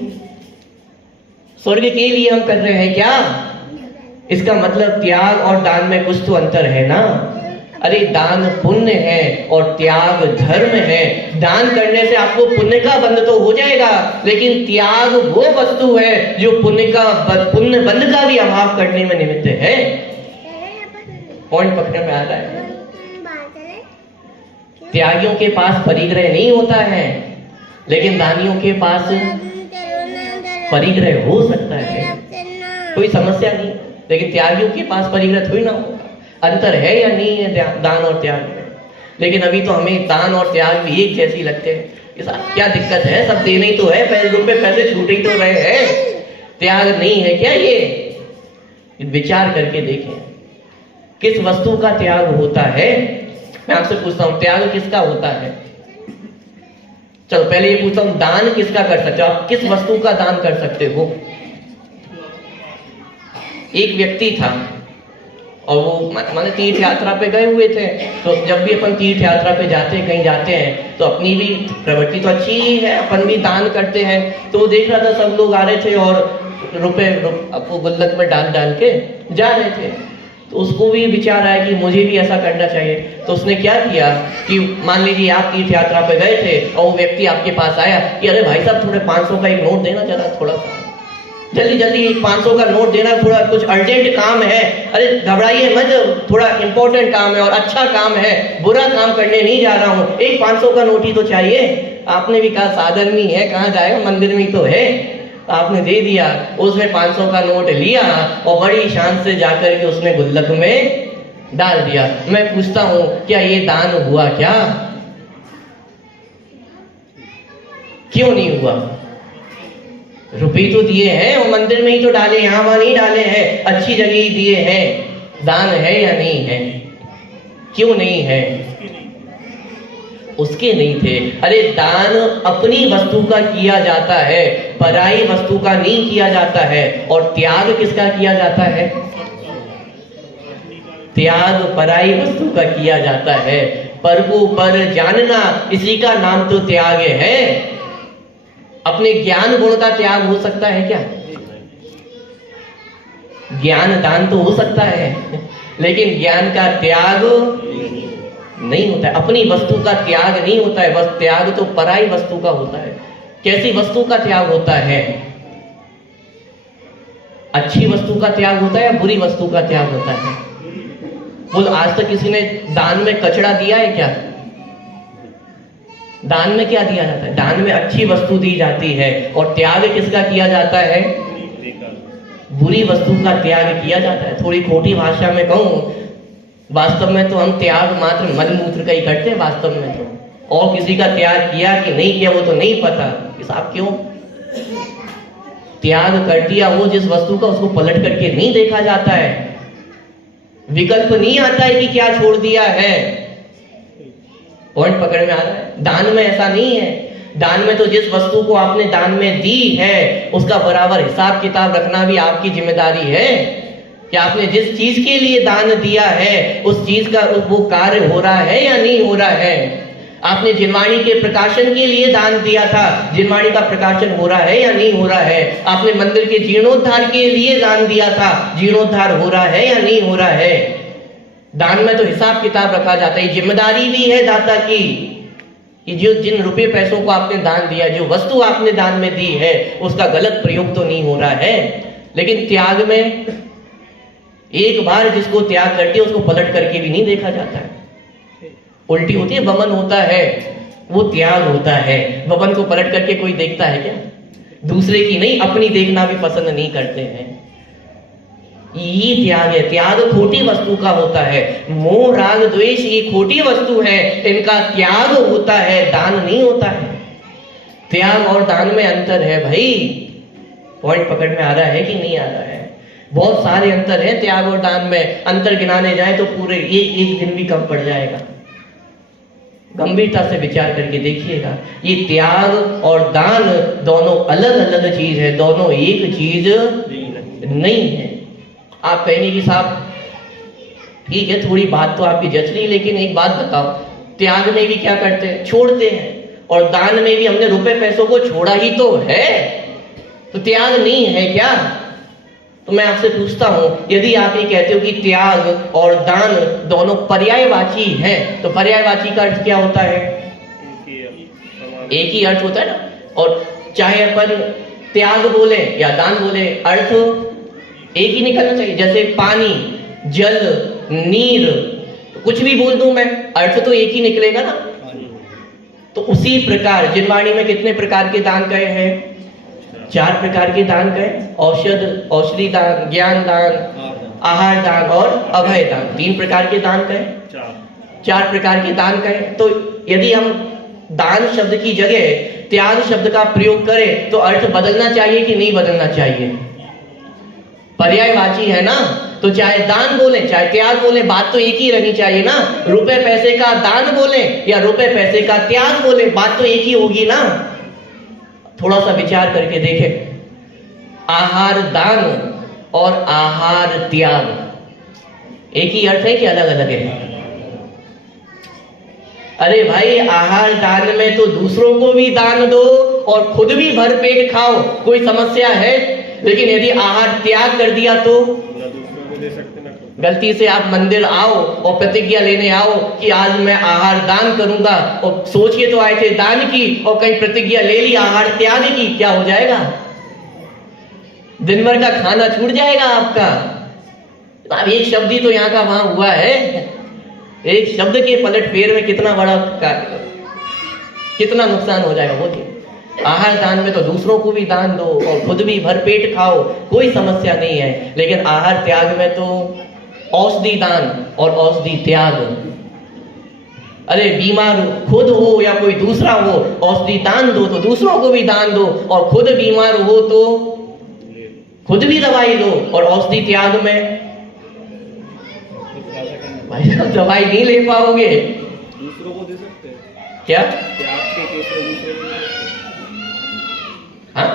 स्वर्ग के लिए हम कर रहे हैं क्या? इसका मतलब त्याग और दान में कुछ तो अंतर है ना। अरे दान पुण्य है और त्याग धर्म है। दान करने से आपको पुण्य का बंध तो हो जाएगा, लेकिन त्याग वो वस्तु है जो पुण्य बंध का भी अभाव करने में निमित्त है। पॉइंट पकड़ने में आ रहा है? त्यागियों के पास परिग्रह नहीं होता है, लेकिन दानियों के पास परिग्रह हो सकता है। कोई समस्या नहीं, लेकिन त्यागियों के पास परिग्रह थोड़ी ना होगा। अंतर है या नहीं है दान और त्याग में? लेकिन अभी तो हमें दान और त्याग भी एक जैसी लगते हैं। क्या दिक्कत है? सब देने ही तो है, पहले रुपए पैसे छूट ही तो रहे हैं। त्याग नहीं है क्या? ये विचार करके देखें, किस वस्तु का त्याग होता है? मैं आपसे पूछता हूं, त्याग किसका होता है? चलो पहले ये पूछता हूं, दान किसका कर सकते हो? आप किस वस्तु का दान कर सकते हो? एक व्यक्ति था और वो माने तीर्थ यात्रा पे गए हुए थे। तो जब भी अपन तीर्थ यात्रा पे जाते हैं, कहीं जाते हैं, तो अपनी भी प्रवृत्ति तो अच्छी ही है, अपन भी दान करते हैं। तो वो देख रहा था सब लोग आ रहे थे और रुपए आपको गुल्लक में डाल के जा रहे थे। तो उसको भी विचार आया कि मुझे भी ऐसा करना चाहिए। तो उसने क्या किया कि मान लीजिए आप तीर्थ यात्रा पे गए थे और वो व्यक्ति आपके पास आया कि अरे भाई साहब थोड़े 500 का एक नोट देना, जरा थोड़ा सा जल्दी जल्दी 500 का नोट देना, थोड़ा कुछ अर्जेंट काम है। अरे घबराइए मत, थोड़ा इंपॉर्टेंट काम है और अच्छा काम है, बुरा काम करने नहीं जा रहा हूँ, एक 500 का नोट ही तो चाहिए। आपने भी कहा साधन में है, कहाँ जाएगा, मंदिर में तो है। आपने दे दिया, उसने 500 का नोट लिया और बड़ी शान से जाकर के उसने गुल्लक में डाल दिया। मैं पूछता हूँ, क्या ये दान हुआ क्या? क्यों नहीं हुआ? रुपये तो दिए हैं और मंदिर में ही तो डाले, यहाँ वहां नहीं डाले हैं, अच्छी जगह ही दिए हैं। दान है या नहीं है? क्यों नहीं है? उसके नहीं थे। अरे दान अपनी वस्तु का किया जाता है, पराई वस्तु का नहीं किया जाता है। और त्याग किसका किया जाता है? त्याग पराई वस्तु का किया जाता है। पर को पर जानना, इसी का नाम तो त्याग है। अपने ज्ञान गुण का त्याग हो सकता है क्या? ज्ञान दान तो हो सकता है, लेकिन ज्ञान का त्याग नहीं होता है। अपनी वस्तु का त्याग नहीं होता है। बस त्याग तो पराई वस्तु का होता है। कैसी वस्तु का त्याग होता है? अच्छी वस्तु का त्याग होता है या बुरी वस्तु का त्याग होता है? बोल, आज तक किसी ने दान में कचरा दिया है क्या? दान में क्या दिया जाता है? दान में अच्छी वस्तु दी जाती है। और त्याग किसका किया जाता है? बुरी वस्तु का त्याग किया जाता है। थोड़ी खोटी भाषा में कहूं, वास्तव में तो हम त्याग मात्र मल मूत्र का ही करते हैं। वास्तव में तो और किसी का त्याग किया कि नहीं किया वो तो नहीं पता। हिसाब क्यों? त्याग कर दिया वो जिस वस्तु का, उसको पलट करके नहीं देखा जाता है। विकल्प नहीं आता है कि क्या छोड़ दिया है। पॉइंट पकड़ में आ रहा है? दान में ऐसा नहीं है। दान में तो जिस वस्तु को आपने दान में दी है उसका बराबर हिसाब किताब रखना भी आपकी जिम्मेदारी है कि आपने जिस चीज के लिए दान दिया है उस चीज का वो कार्य हो रहा है या नहीं हो रहा है। आपने जिनवाणी के प्रकाशन के लिए दान दिया था, जिनवाणी का प्रकाशन हो रहा है या नहीं हो रहा है। आपने मंदिर के जीर्णोद्धार के लिए दान दिया था, जीर्णोद्धार हो रहा है या नहीं हो रहा है। दान में तो हिसाब किताब रखा जाता है। जिम्मेदारी भी है दाता की कि जो जिन रुपए पैसों को आपने दान दिया, जो वस्तु आपने दान में दी है, उसका गलत प्रयोग तो नहीं हो रहा है। लेकिन त्याग में एक बार जिसको त्याग करती है उसको पलट करके भी नहीं देखा जाता है। उल्टी होती है, वमन होता है, वो त्याग होता है। वमन को पलट करके कोई देखता है क्या? दूसरे की नहीं, अपनी देखना भी पसंद नहीं करते हैं। ये त्याग है। त्याग खोटी वस्तु का होता है। मोह राग द्वेष ये खोटी वस्तु है, इनका त्याग होता है, दान नहीं होता है। त्याग और दान में अंतर है भाई। पॉइंट पकड़ में आ रहा है कि नहीं आ रहा है? बहुत सारे अंतर हैं त्याग और दान में। अंतर गिनाने जाए तो पूरे एक दिन भी कम पड़ जाएगा। गंभीरता से विचार करके देखिएगा। ये त्याग और दान दोनों अलग अलग चीज है, दोनों एक चीज नहीं है। आप कहेंगे कि साहब ठीक है, थोड़ी बात तो आपकी जच रही, लेकिन एक बात बताओ, त्याग में भी क्या करते हैं? छोड़ते हैं। और दान में भी हमने रुपए पैसों को छोड़ा ही तो है, तो त्याग नहीं है क्या? तो मैं आपसे पूछता हूं, यदि आप ये कहते हो कि त्याग और दान दोनों पर्यायवाची हैं, तो पर्यायवाची का अर्थ क्या होता है? एक ही अर्थ होता है ना। और चाहे अपन त्याग बोले या दान बोले, अर्थ एक ही निकलना चाहिए। जैसे पानी, जल, नीर, कुछ भी बोल दूं मैं, अर्थ तो एक ही निकलेगा ना। तो उसी प्रकार जिनवाणी में कितने प्रकार के दान कहे हैं? 4 प्रकार के दान कहे। औषधि दान, ज्ञान दान, आहार दान और अभय दान। 3 प्रकार के दान कहे, 4 प्रकार के दान कहे। तो यदि हम दान शब्द की जगह त्याग शब्द का प्रयोग करें तो अर्थ बदलना चाहिए कि नहीं बदलना चाहिए? पर्यायवाची है ना, तो चाहे दान बोले चाहे त्याग बोले, बात तो एक ही रहनी चाहिए ना। रुपए पैसे का दान बोले या रुपए पैसे का त्याग बोले, बात तो एक ही होगी ना। थोड़ा सा विचार करके देखें। आहार दान और आहार त्याग एक ही अर्थ है कि अलग अलग है? अरे भाई, आहार दान में तो दूसरों को भी दान दो और खुद भी भरपेट खाओ, कोई समस्या है। लेकिन यदि आहार त्याग कर दिया तो गलती से आप मंदिर आओ और प्रतिज्ञा लेने आओ कि आज मैं आहार दान करूंगा, और सोच के तो आए थे दान की और कहीं प्रतिज्ञा ले ली आहार त्याग की, क्या हो जाएगा? दिन भर का खाना छूट जाएगा आपका। अब एक शब्द ही तो यहाँ का वहां हुआ है। एक शब्द के पलट फेर में कितना बड़ा कितना नुकसान हो जाएगा। वो आहार दान में तो दूसरों को भी दान दो और खुद भी भरपेट खाओ, कोई समस्या नहीं है। लेकिन आहार त्याग में तो औषधि दान और औषधि त्याग। अरे बीमार खुद हो या कोई दूसरा हो, औषधि दान दो तो दूसरों को भी दान दो, और खुद बीमार हो तो खुद भी दवाई लो। और औषधि त्याग में भाई साहब दवाई नहीं ले पाओगे। दूसरों को दे सकते हैं क्या? त्याग के केस में दूसरों को दे सकते हैं। हाँ,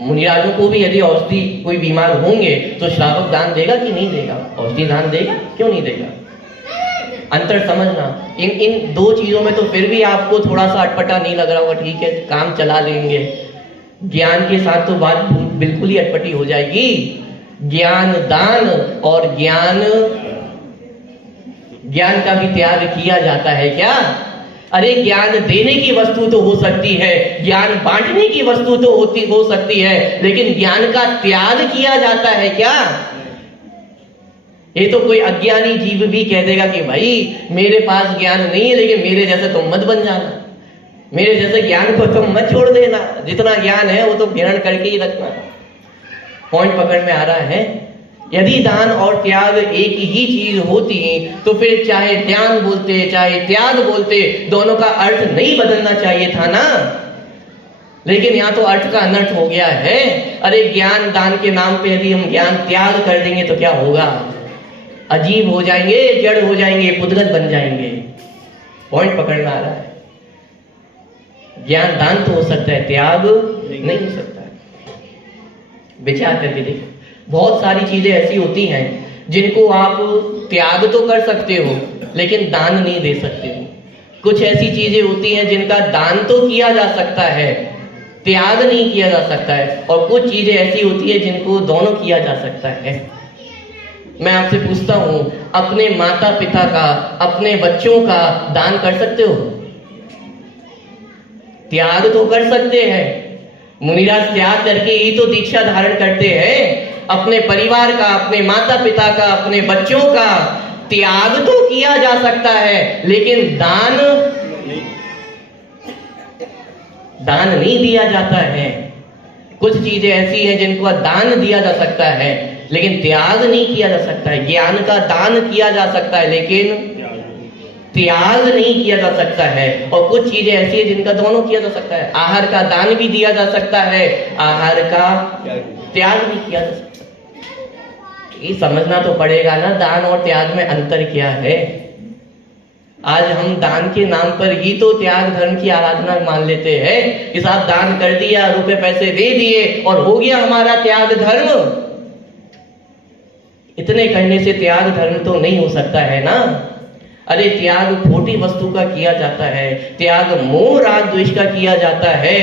मुनिराजों को भी यदि औषधि कोई बीमार होंगे तो श्रावक दान देगा कि नहीं देगा? औषधि दान देगा, क्यों नहीं देगा? अंतर समझना। इन दो चीजों में तो फिर भी आपको थोड़ा सा अटपटा नहीं लग रहा होगा, ठीक है काम चला लेंगे। ज्ञान के साथ तो बात बिल्कुल ही अटपटी हो जाएगी। ज्ञान दान और ज्ञान का भी त्याग किया जाता है क्या? अरे ज्ञान देने की वस्तु तो हो सकती है, ज्ञान बांटने की वस्तु तो हो सकती है, लेकिन ज्ञान का त्याग किया जाता है क्या? ये तो कोई अज्ञानी जीव भी कह देगा कि भाई मेरे पास ज्ञान नहीं है, लेकिन मेरे जैसे तुम मत बन जाना, मेरे जैसे ज्ञान को तुम मत छोड़ देना, जितना ज्ञान है वो तो ग्रहण करके ही रखना। पॉइंट पकड़ में आ रहा है? यदि दान और त्याग एक ही चीज होती तो फिर चाहे ध्यान बोलते चाहे त्याग बोलते, दोनों का अर्थ नहीं बदलना चाहिए था ना। लेकिन यहाँ तो अर्थ का अनर्थ हो गया है। अरे ज्ञान दान के नाम पे यदि हम ज्ञान त्याग कर देंगे तो क्या होगा? अजीब हो जाएंगे, जड़ हो जाएंगे, पुद्गल बन जाएंगे। पॉइंट पकड़ना आ रहा है? ज्ञान दान तो हो सकता है, त्याग नहीं हो सकता है। विचार करके देखो, बहुत सारी चीजें ऐसी होती हैं जिनको आप त्याग तो कर सकते हो लेकिन दान नहीं दे सकते हो। कुछ ऐसी चीजें होती हैं जिनका दान तो किया जा सकता है, त्याग नहीं किया जा सकता है। और कुछ चीजें ऐसी होती है जिनको दोनों किया जा सकता है। मैं आपसे पूछता हूं, अपने माता पिता का, अपने बच्चों का दान कर सकते हो? त्याग तो कर सकते हैं। मुनिराज त्याग करके ही तो दीक्षा धारण करते हैं। अपने परिवार का, अपने माता पिता का, अपने बच्चों का त्याग तो किया जा सकता है, लेकिन दान नहीं दिया जाता है। कुछ चीजें ऐसी हैं जिनको दान दिया जा सकता है लेकिन त्याग नहीं किया जा सकता है। ज्ञान का दान किया जा सकता है लेकिन त्याग नहीं किया जा सकता है। और कुछ चीजें ऐसी है जिनका दोनों किया जा सकता है। आहार का दान भी दिया जा सकता है, आहार का त्याग भी किया जा सकता है। ये समझना तो पड़ेगा ना, दान और त्याग में अंतर क्या है। आज हम दान के नाम पर ही तो त्याग धर्म की आराधना मान लेते हैं कि साहब दान कर दिया, रुपए पैसे दे दिए और हो गया हमारा त्याग धर्म। इतने करने से त्याग धर्म तो नहीं हो सकता है ना। अरे त्याग खोटी वस्तु का किया जाता है, त्याग मोह राग द्वेष का किया जाता है।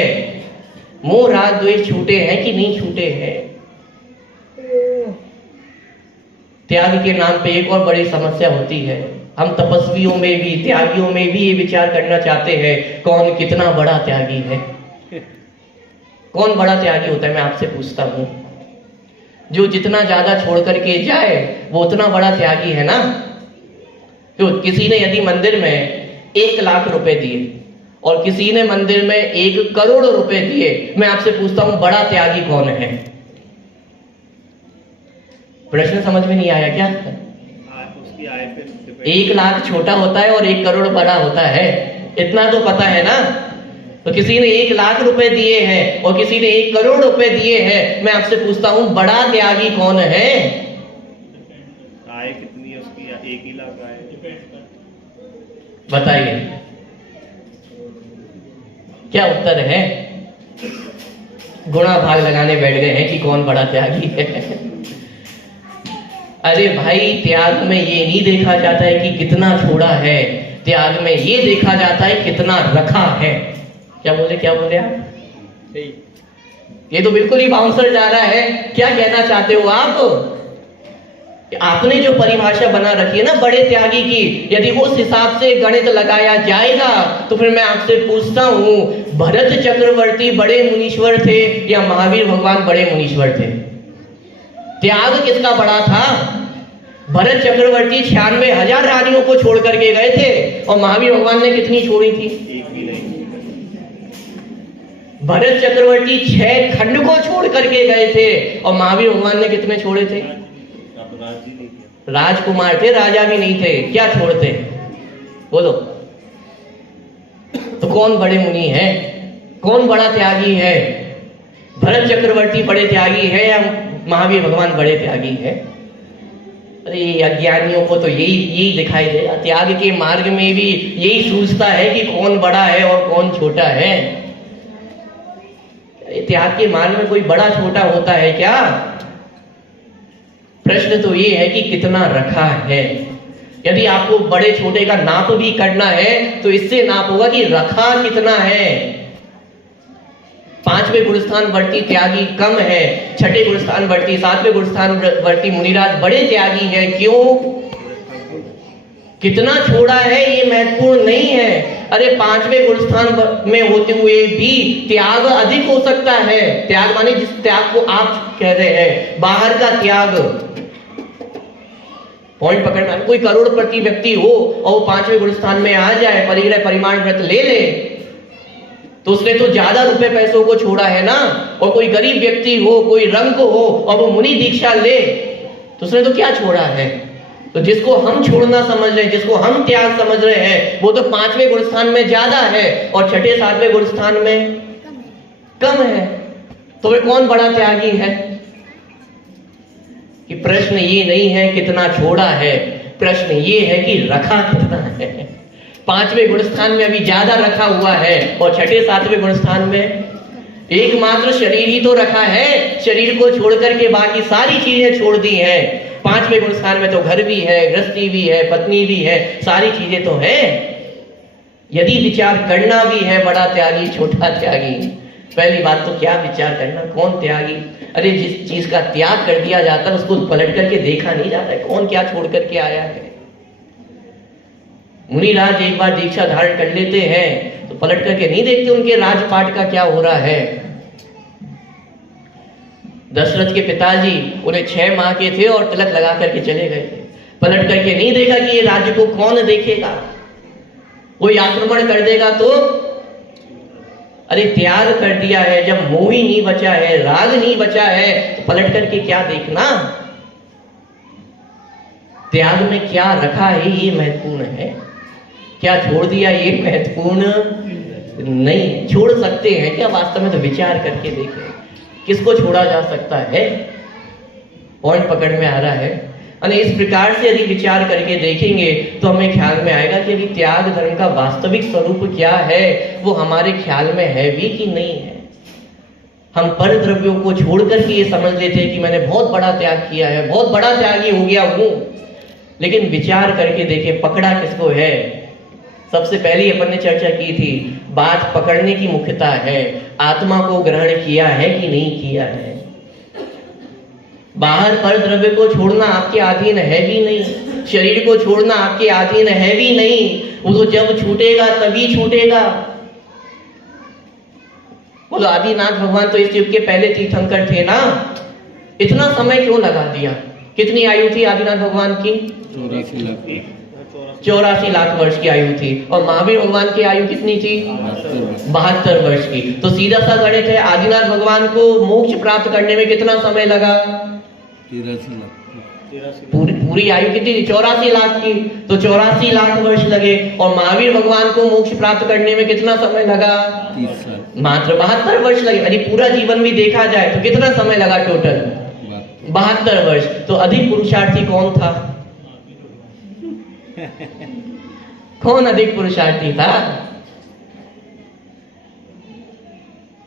मोह राग द्वेष छूटे हैं कि नहीं छूटे हैं? त्याग के नाम पे एक और बड़ी समस्या होती है। हम तपस्वियों में भी, त्यागियों में भी ये विचार करना चाहते हैं कौन कितना बड़ा त्यागी है। कौन बड़ा त्यागी होता है? मैं आपसे पूछता हूं। जो जितना ज्यादा छोड़ करके जाए वो उतना बड़ा त्यागी है ना। तो किसी ने यदि मंदिर में 1 लाख रुपए दिए और किसी ने मंदिर में 1 करोड़ रुपए दिए, मैं आपसे पूछता हूं बड़ा त्यागी कौन है? प्रश्न समझ में नहीं आया क्या? उसकी आय पे 1 लाख छोटा होता है और 1 करोड़ बड़ा होता है, इतना तो पता है ना। तो किसी ने 1 लाख रुपए दिए हैं और किसी ने 1 करोड़ रुपए दिए हैं, मैं आपसे पूछता हूं बड़ा त्यागी कौन है? आय कितनी है उसकी? 1 ही लाख आय। बताइए क्या उत्तर है? गुणा भाग लगाने बैठ गए हैं कि कौन बड़ा त्यागी है। अरे भाई, त्याग में ये नहीं देखा जाता है कि कितना छोड़ा है, त्याग में ये देखा जाता है कितना रखा है। क्या बोले आप? ये तो बिल्कुल ही बाउंसर जा रहा है। क्या कहना चाहते हो आप? आपने जो परिभाषा बना रखी है ना बड़े त्यागी की, यदि उस हिसाब से गणित लगाया जाएगा तो फिर मैं आपसे पूछता हूं, भरत चक्रवर्ती बड़े मुनीश्वर थे या महावीर भगवान बड़े मुनीश्वर थे? त्याग किसका बड़ा था? भरत चक्रवर्ती 96,000 रानियों को छोड़ करके गए थे और महावीर भगवान ने कितनी छोड़ी थी? एक भी नहीं। भरत चक्रवर्ती 6 खंड को छोड़ करके गए थे और महावीर भगवान ने कितने छोड़े थे? राजकुमार थे, राजा भी नहीं थे। क्या छोड़ते? बोलो। तो कौन बड़े मुनि है? कौन बड़ा त्यागी है? भरत चक्रवर्ती बड़े त्यागी है या महावीर भगवान बड़े त्यागी है? अरे अज्ञानियों को तो यही दिखाई देगा। त्याग के मार्ग में भी यही सूझता है कि कौन बड़ा है और कौन छोटा है। त्याग के मार्ग में कोई बड़ा छोटा होता है क्या? प्रश्न तो ये है कि कितना रखा है। यदि आपको बड़े छोटे का नाप भी करना है तो इससे नाप होगा कि रखा कितना है। 5वें गुणस्थान वर्ती त्यागी कम है, 6ठे गुणस्थान वर्ती 7वें गुणस्थान वर्ती मुनिराज बड़े त्यागी है। क्यों? कितना छोड़ा है ये महत्वपूर्ण नहीं है। अरे 5वें गुणस्थान में होते हुए भी त्याग अधिक हो सकता है। त्याग माने जिस त्याग को आप कह रहे हैं, बाहर का त्याग। पॉइंट पकड़ना, कोई करोड़पति व्यक्ति हो और वो 5वें गुणस्थान में आ जाए, परिग्रह परिमाण व्रत ले ले, तो उसने तो ज्यादा रुपए पैसों को छोड़ा है ना। और कोई गरीब व्यक्ति हो, कोई रंग हो और वो मुनि दीक्षा ले, तो उसने तो क्या छोड़ा है। तो जिसको हम छोड़ना समझ रहे हैं, जिसको हम त्याग समझ रहे हैं, वो तो 5वें गुणस्थान में ज्यादा है और 6ठे 7वें गुणस्थान में कम है। तो वे कौन बड़ा त्यागी है? कि प्रश्न ये नहीं है कितना छोड़ा है, प्रश्न ये है कि रखा कितना है। 5वें गुणस्थान में अभी ज्यादा रखा हुआ है और 6ठे 7वें गुणस्थान में एकमात्र शरीर ही तो रखा है। शरीर को छोड़ करके बाकी सारी चीजें छोड़ दी हैं। 5वें गुणस्थान में तो घर भी है, गृहस्थी भी है, पत्नी भी है, सारी चीजें तो है। यदि विचार करना भी है बड़ा त्यागी छोटा त्यागी, पहली बात तो क्या विचार करना, कौन त्यागी। अरे जिस चीज का त्याग कर दिया जाता है उसको पलट करके देखा नहीं जाता है, कौन क्या छोड़ करके आया है। मुनिराज एक बार दीक्षा धारण कर लेते हैं तो पलट करके नहीं देखते उनके राजपाट का क्या हो रहा है। दशरथ के पिताजी उन्हें 6 माह के थे और तिलक लगा करके चले गए थे। पलट करके नहीं देखा कि ये राज्य को कौन देखेगा, कोई आक्रमण कर देगा तो। अरे त्याग कर दिया है, जब मोह ही नहीं बचा है, राग नहीं बचा है, तो पलट करके क्या देखना। त्याग में क्या रखा है ये महत्वपूर्ण है, क्या छोड़ दिया ये महत्वपूर्ण नहीं है। छोड़ सकते हैं क्या वास्तव में? तो विचार करके देखें किसको छोड़ा जा सकता है। पॉइंट पकड़ में आ रहा है। और इस प्रकार से यदि विचार करके देखेंगे तो हमें ख्याल में आएगा कि अभी त्याग धर्म का वास्तविक स्वरूप क्या है, वो हमारे ख्याल में है भी कि नहीं है। हम पर द्रव्यों को छोड़ करके ये समझ लेते हैं कि मैंने बहुत बड़ा त्याग किया है, बहुत बड़ा त्यागी हो गया हूं। लेकिन विचार करके देखें पकड़ा किसको है। सबसे पहले अपन ने चर्चा की थी, बात पकड़ने की मुख्यता है, आत्मा को ग्रहण किया है कि नहीं किया है। बाहर पर द्रव्य को छोड़ना आपके अधीन है भी नहीं, शरीर को छोड़ना आपके अधीन है भी नहीं। वो तो जब छूटेगा तभी छूटेगा। बोलो आदिनाथ भगवान तो इस युग के पहले तीर्थंकर थे ना, इतना समय क्यों लगा दिया? कितनी आयु थी आदिनाथ भगवान की? 84 लाख वर्ष की आयु थी। और महावीर भगवान की आयु कितनी थी? 72 वर्ष की। तो सीधा सा गणित है, आदिनाथ भगवान को मोक्ष प्राप्त करने में कितना समय लगा? 83 लाख। पूरी आयु कितनी थी? 84 लाख की। तो 84 लाख वर्ष लगे। और महावीर भगवान को मोक्ष प्राप्त करने में कितना समय लगा? 30 साल। मात्र 72 वर्ष लगे। यदि पूरा जीवन भी देखा जाए तो कितना समय लगा टोटल? 72 वर्ष। तो अधिक पुरुषार्थी कौन था? कौन अधिक पुरुषार्थी था?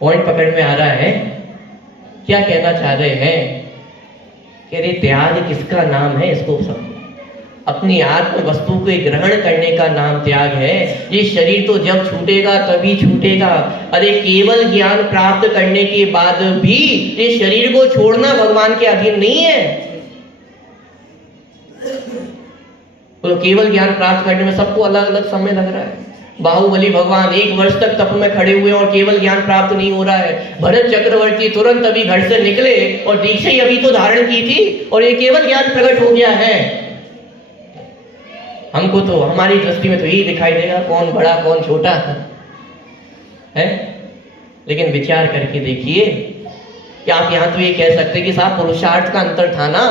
पॉइंट पकड़ में आ रहा है। क्या कहना चाह रहे हैं कि अरे त्याग किसका नाम है, इसको समझो। अपनी आत्म वस्तु को ग्रहण करने का नाम त्याग है। ये शरीर तो जब छूटेगा तभी छूटेगा। अरे केवल ज्ञान प्राप्त करने के बाद भी ये शरीर को छोड़ना भगवान के अधीन नहीं है। तो केवल ज्ञान प्राप्त करने में सबको अलग अलग समय लग रहा है। बाहुबली भगवान 1 वर्ष तक तप में खड़े हुए और केवल ज्ञान प्राप्त नहीं हो रहा है। भरत चक्रवर्ती तुरंत अभी घर से निकले और दीक्षा ही अभी तो धारण की थी और ये केवल ज्ञान प्रकट हो गया है। हमको तो हमारी दृष्टि में तो यही दिखाई देगा कौन बड़ा कौन छोटा है। लेकिन विचार करके देखिए कि आप यहां तो ये कह सकते कि साहब पुरुषार्थ का अंतर था ना।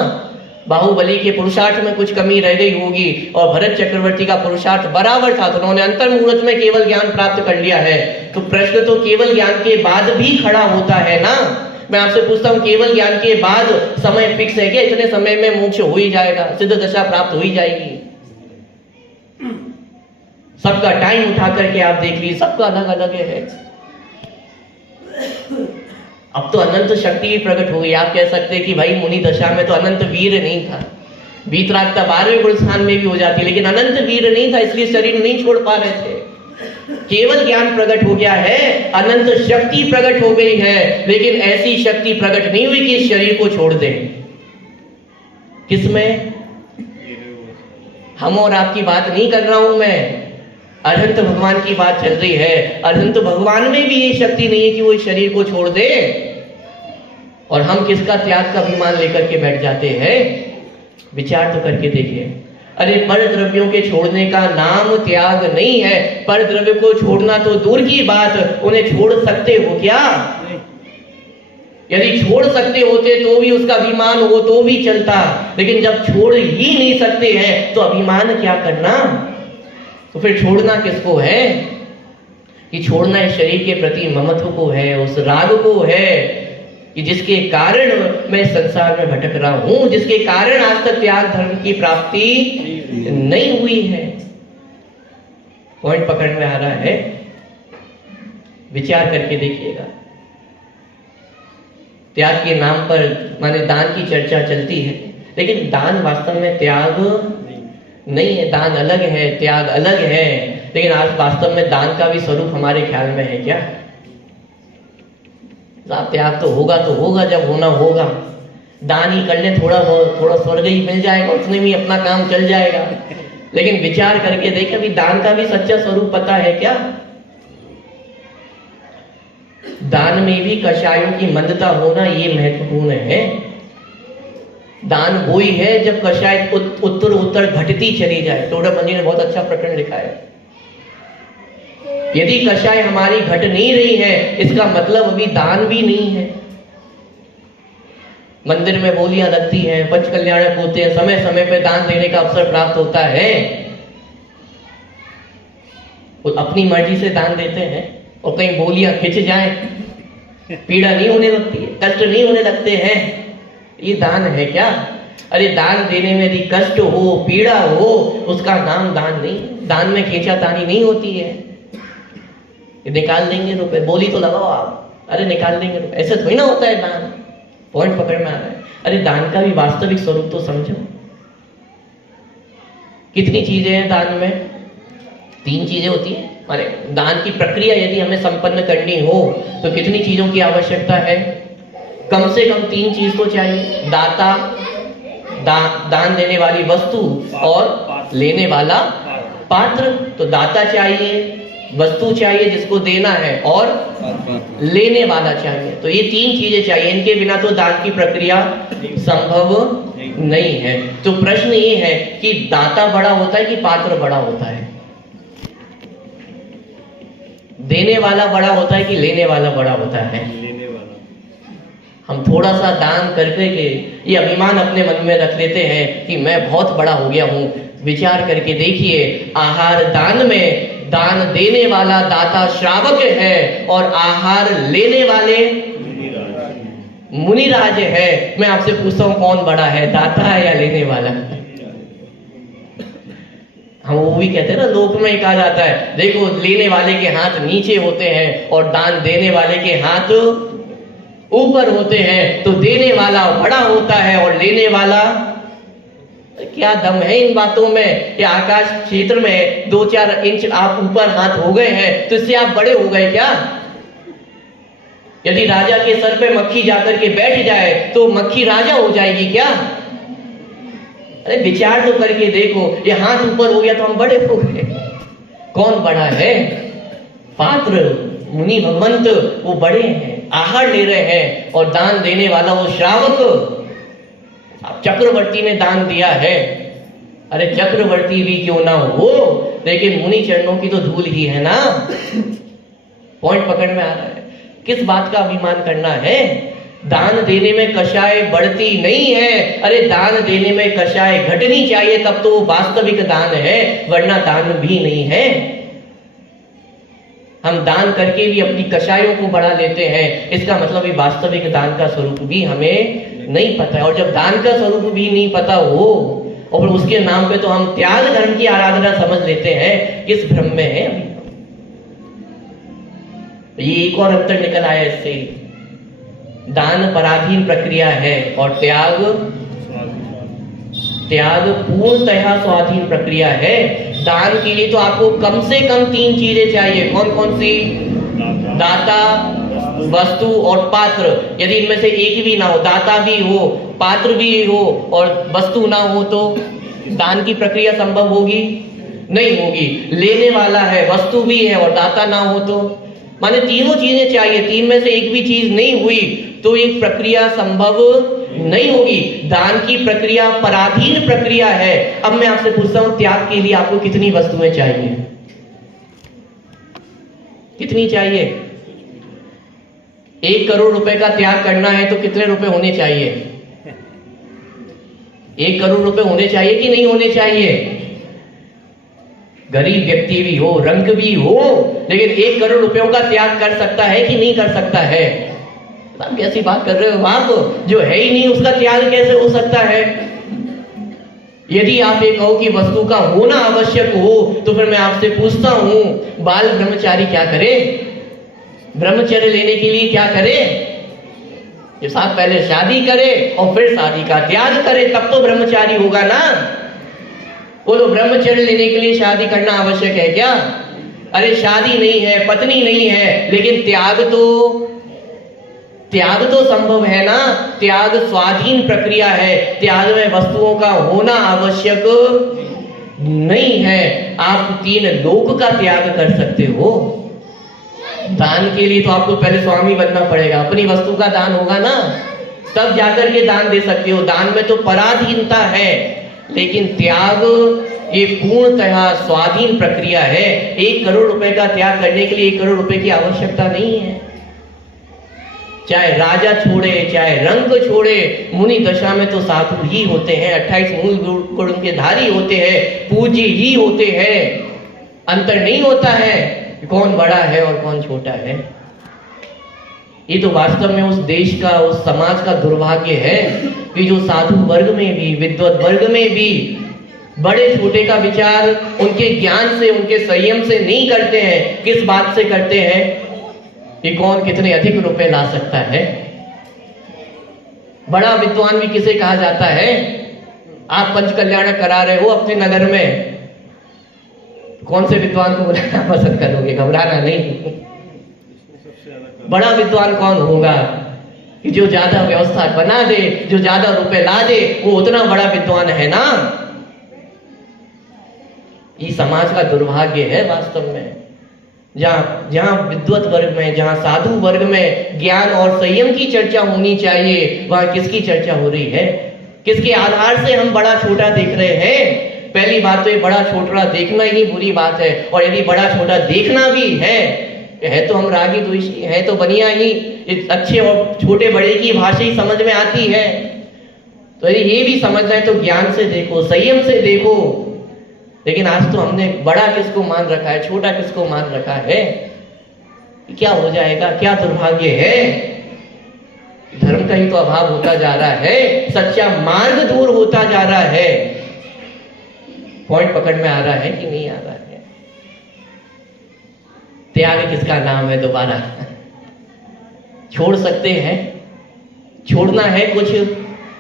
बाहुबली के पुरुषार्थ में कुछ कमी रह गई होगी और भरत चक्रवर्ती का पुरुषार्थ बराबर था, तो उन्होंने अंतर मुहूर्त में केवल ज्ञान प्राप्त कर लिया है। तो प्रश्न तो केवल ज्ञान के बाद भी खड़ा होता है ना। मैं आपसे पूछता हूं, केवल ज्ञान के बाद समय फिक्स है क्या? इतने समय में मोक्ष हो ही जाएगा, सिद्ध दशा प्राप्त हो ही जाएगी? सबका टाइम उठा करके आप देख लीजिए, सबका अलग अलग है। अब तो अनंत शक्ति भी प्रकट हो गई। आप कह सकते हैं कि भाई मुनि दशा में तो अनंत वीर नहीं था, वीतरागता 12वें गुण स्थान में भी हो जाती, लेकिन अनंत वीर नहीं था, इसलिए शरीर नहीं छोड़ पा रहे थे। केवल ज्ञान प्रकट हो गया है, अनंत शक्ति प्रकट हो गई है, लेकिन ऐसी शक्ति प्रकट नहीं हुई कि इस शरीर को छोड़ दे। किसमें? हम और आपकी बात नहीं कर रहा हूं मैं, अनंत भगवान की बात चल रही है। अनंत भगवान में भी ये शक्ति नहीं है कि वो इस शरीर को छोड़ दे, और हम किसका त्याग का अभिमान लेकर के बैठ जाते हैं? विचार तो करके देखिए। अरे पर द्रव्यों के छोड़ने का नाम त्याग नहीं है। पर द्रव्य को छोड़ना तो दूर की बात, उन्हें छोड़ सकते हो क्या? यदि छोड़ सकते होते तो भी उसका अभिमान हो तो भी चलता, लेकिन जब छोड़ ही नहीं सकते हैं तो अभिमान क्या करना? तो फिर छोड़ना किसको है? कि छोड़ना इस शरीर के प्रति ममत्व को है, उस राग को है कि जिसके कारण मैं संसार में भटक रहा हूं, जिसके कारण आज तक त्याग धर्म की प्राप्ति नहीं हुई है। पॉइंट पकड़ में आ रहा है? विचार करके देखिएगा। त्याग के नाम पर माने दान की चर्चा चलती है, लेकिन दान वास्तव में त्याग नहीं है। दान अलग है, त्याग अलग है, लेकिन आज वास्तव में दान का भी स्वरूप हमारे ख्याल में है क्या? त्याग तो होगा जब होना होगा। दान ही कर ले, थोड़ा स्वर्ग ही मिल जाएगा, उसमें भी अपना काम चल जाएगा। लेकिन विचार करके देखें, अभी दान का भी सच्चा स्वरूप पता है क्या? दान में भी कषायों की मंदता होना ये महत्वपूर्ण है। दान वो ही है जब कषाय उत्तर घटती चली जाए। टोडामणि ने बहुत अच्छा प्रकरण लिखा है। यदि कषाय हमारी घट नहीं रही है, इसका मतलब अभी दान भी नहीं है। मंदिर में बोलियां लगती हैं, पंच कल्याणक होते हैं, समय समय पे दान देने का अवसर प्राप्त होता है। वो अपनी मर्जी से दान देते हैं, और कहीं बोलियां खिंच जाएं, पीड़ा नहीं होने लगती है, कष्ट नहीं होने लगते हैं, ये दान है क्या? अरे दान देने में यदि कष्ट हो, पीड़ा हो, उसका नाम दान नहीं। दान में खींचातानी नहीं होती है। निकाल देंगे रुपए, बोली तो लगाओ आप, अरे निकाल देंगे रुपए, ऐसे थोड़ी ना होता है दान। पॉइंट पकड़ में आ रहा है? अरे दान का भी वास्तविक स्वरूप तो समझो। कितनी चीजें हैं दान में? 3 चीजें होती है। अरे दान की प्रक्रिया यदि हमें संपन्न करनी हो तो कितनी चीजों की आवश्यकता है? कम से कम 3 चीज तो चाहिए। दाता, दान देने वाली वस्तु, और लेने वाला पात्र। तो दाता चाहिए, वस्तु चाहिए जिसको देना है, और लेने वाला चाहिए। तो ये 3 चीजें चाहिए, इनके बिना तो दान की प्रक्रिया संभव नहीं है। तो प्रश्न ये है कि दाता बड़ा होता है कि पात्र बड़ा होता है? देने वाला बड़ा होता है कि लेने वाला बड़ा होता है? लेने वाला। हम थोड़ा सा दान करके के ये अभिमान अपने मन में रख लेते हैं कि मैं बहुत बड़ा हो गया हूं। विचार करके देखिए, आहार दान में दान देने वाला दाता श्रावक है, और आहार लेने वाले मुनिराज है। मैं आपसे पूछता हूं, कौन बड़ा है, दाता है या लेने वाला? हम वो भी कहते हैं ना, लोक में कहा जाता है, देखो लेने वाले के हाथ नीचे होते हैं और दान देने वाले के हाथ ऊपर होते हैं। तो देने वाला बड़ा होता है और लेने वाला, क्या दम है इन बातों में? या आकाश क्षेत्र में 2-4 इंच आप ऊपर हाथ हो गए हैं तो इससे आप बड़े हो गए क्या? यदि राजा के सर पे मक्खी जाकर के बैठ जाए तो मक्खी राजा हो जाएगी क्या? अरे विचार तो करके देखो, ये हाथ ऊपर हो गया तो हम बड़े हो गए। कौन बड़ा है? पात्र, मुनि भगवंत, वो बड़े हैं, आहार ले रहे हैं, और दान देने वाला वो श्रावक। चक्रवर्ती ने दान दिया है, अरे चक्रवर्ती भी क्यों ना हो, लेकिन मुनि चरणों की तो धूल ही है ना। पॉइंट पकड़ में आ रहा है? किस बात का अभिमान करना है? दान देने में कषाय बढ़ती नहीं है। अरे दान देने में कषाय घटनी चाहिए, तब तो वो वास्तविक दान है, वरना दान भी नहीं है। हम दान करके भी अपनी कषायों को बढ़ा लेते हैं, इसका मतलब ये वास्तविक दान का स्वरूप भी हमें नहीं पता है। और जब दान का स्वरूप भी नहीं पता हो और उसके नाम पे तो हम त्याग धर्म की आराधना समझ लेते हैं, किस भ्रम में है अभी। ये एक और अंतर निकल आया इससे। दान पराधीन प्रक्रिया है और त्याग पूर्णतः स्वाधीन प्रक्रिया है। दान के लिए तो आपको कम से कम 3 चीजें चाहिए। कौन कौन सी? दाता, वस्तु और पात्र। यदि इनमें से एक भी ना हो, दाता भी हो, पात्र भी हो और वस्तु ना हो, तो दान की प्रक्रिया संभव होगी? नहीं होगी। लेने वाला है, वस्तु भी है और दाता ना हो तो, माने तीनों चीजें चाहिए। 3 में से एक भी चीज नहीं हुई तो ये प्रक्रिया संभव नहीं होगी। दान की प्रक्रिया पराधीन प्रक्रिया है। अब मैं आपसे पूछता हूं, त्याग के लिए आपको कितनी वस्तुएं चाहिए? कितनी चाहिए? 1 करोड़ रुपए का त्याग करना है तो कितने रुपए होने चाहिए? 1 करोड़ रुपए होने चाहिए कि नहीं होने चाहिए? गरीब व्यक्ति भी हो, रंग भी हो, लेकिन 1 करोड़ रुपयों का त्याग कर सकता है कि नहीं कर सकता है? आप कैसी बात कर रहे हो आप? जो है ही नहीं उसका त्याग कैसे हो सकता है? यदि आप ये कहो कि वस्तु का होना आवश्यक हो तो फिर मैं आपसे पूछता हूं, बाल ब्रह्मचारी क्या करे? ब्रह्मचर्य लेने के लिए क्या करे? ये साथ पहले शादी करे और फिर शादी का त्याग करे, तब तो ब्रह्मचारी होगा ना। बोलो, ब्रह्मचर्य लेने के लिए शादी करना आवश्यक है क्या? अरे शादी नहीं है, पत्नी नहीं है, लेकिन त्याग तो संभव है ना। त्याग स्वाधीन प्रक्रिया है। त्याग में वस्तुओं का होना आवश्यक नहीं है। आप 3 लोक का त्याग कर सकते हो। दान के लिए तो आपको पहले स्वामी बनना पड़ेगा, अपनी वस्तु का दान होगा ना, तब जाकर के दान दे सकते हो। दान में तो पराधीनता है, लेकिन त्याग ये पूर्णतः स्वाधीन प्रक्रिया है। 1 करोड़ रुपए का त्याग करने के लिए 1 करोड़ रुपए की आवश्यकता नहीं है। चाहे राजा छोड़े, चाहे रंग छोड़े, मुनि दशा में तो साधु ही होते हैं, 28 मूल गुण के धारी होते हैं, पूज्य ही होते हैं। अंतर नहीं होता है कौन बड़ा है और कौन छोटा है। ये तो वास्तव में उस देश का, उस समाज का दुर्भाग्य है कि जो साधु वर्ग में भी, विद्वत वर्ग में भी बड़े छोटे का विचार उनके ज्ञान से, उनके संयम से नहीं करते हैं। किस बात से करते हैं कि कौन कितने अधिक रुपए ला सकता है। बड़ा विद्वान भी किसे कहा जाता है? आप पंच कल्याण करा रहे हो अपने नगर में, कौन से विद्वान को बुलाना पसंद करोगे? घबराना नहीं। बड़ा विद्वान कौन होगा कि जो ज्यादा व्यवस्था बना दे, जो ज्यादा रुपए ला दे, वो उतना बड़ा विद्वान है ना। ये समाज का दुर्भाग्य है वास्तव में। जहां विद्वत वर्ग में, जहां साधु वर्ग में ज्ञान और संयम की चर्चा होनी चाहिए, वहां किसकी चर्चा हो रही है? किसके आधार से हम बड़ा छोटा देख रहे हैं? पहली बात तो ये बड़ा छोटा देखना ही बुरी बात है, और यदि बड़ा छोटा देखना भी है तो हम रागी द्वेषी है, तो बनिया ही अच्छे और छोटे बड़े की भाषा ही समझ में आती है। तो यदि ये भी समझना है तो ज्ञान से देखो, संयम से देखो। लेकिन आज तो हमने बड़ा किसको मान रखा है, छोटा किसको मान रखा है। क्या हो जाएगा? क्या दुर्भाग्य है। धर्म का ही तो अभाव होता जा रहा है, सच्चा मार्ग दूर होता जा रहा है। पॉइंट पकड़ में आ रहा है कि नहीं आ रहा है? त्याग किसका नाम है? दोबारा छोड़ सकते हैं, छोड़ना है कुछ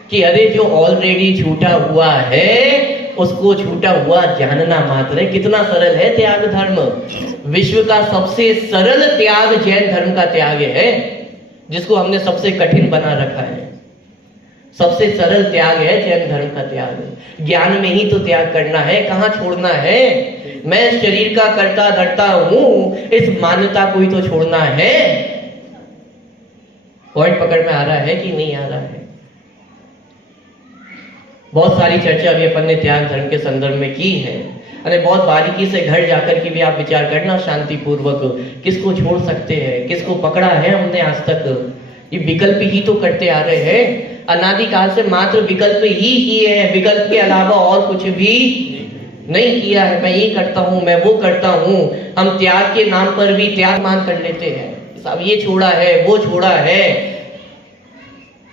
कि अरे जो ऑलरेडी छूटा हुआ है उसको छूटा हुआ जानना मात्र है। कितना सरल है त्याग धर्म। विश्व का सबसे सरल त्याग जैन धर्म का त्याग है, जिसको हमने सबसे कठिन बना रखा है। सबसे सरल त्याग है जैन धर्म का त्याग। ज्ञान में ही तो त्याग करना है, कहां छोड़ना है। मैं शरीर का कर्ता धर्ता हूं, इस मान्यता को ही तो छोड़ना है। पॉइंट पकड़ में आ रहा है कि नहीं आ रहा है? बहुत सारी चर्चा अभी अपन ने त्याग धर्म के संदर्भ में की है। अरे बहुत बारीकी से घर जाकर के भी आप विचार करना शांति पूर्वक, किसको छोड़ सकते हैं, किसको पकड़ा है हमने आज तक। ये विकल्प ही तो करते आ रहे हैं। अनादिकाल से मात्र विकल्प ही किए हैं, विकल्प के अलावा और कुछ भी नहीं किया है, मैं ये करता हूँ, मैं वो करता हूँ। हम त्याग के नाम पर भी त्याग मान कर लेते हैं, साहब ये छोड़ा है, वो छोड़ा है।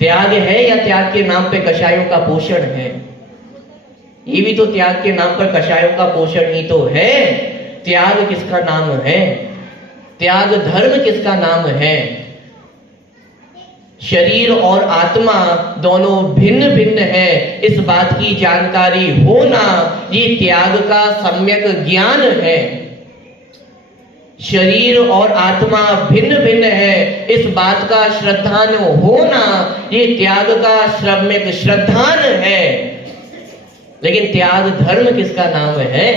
त्याग है या त्याग के नाम पे कषायों का पोषण है? ये भी तो त्याग के नाम पर कषायों का पोषण ही तो है। त्याग किसका नाम है? त्याग धर्म किसका नाम है? शरीर और आत्मा दोनों भिन्न भिन्न है, इस बात की जानकारी होना ये त्याग का सम्यक ज्ञान है। शरीर और आत्मा भिन्न भिन्न है, इस बात का श्रद्धान होना ये त्याग का सम्यक श्रद्धान है। लेकिन त्याग धर्म किसका नाम है?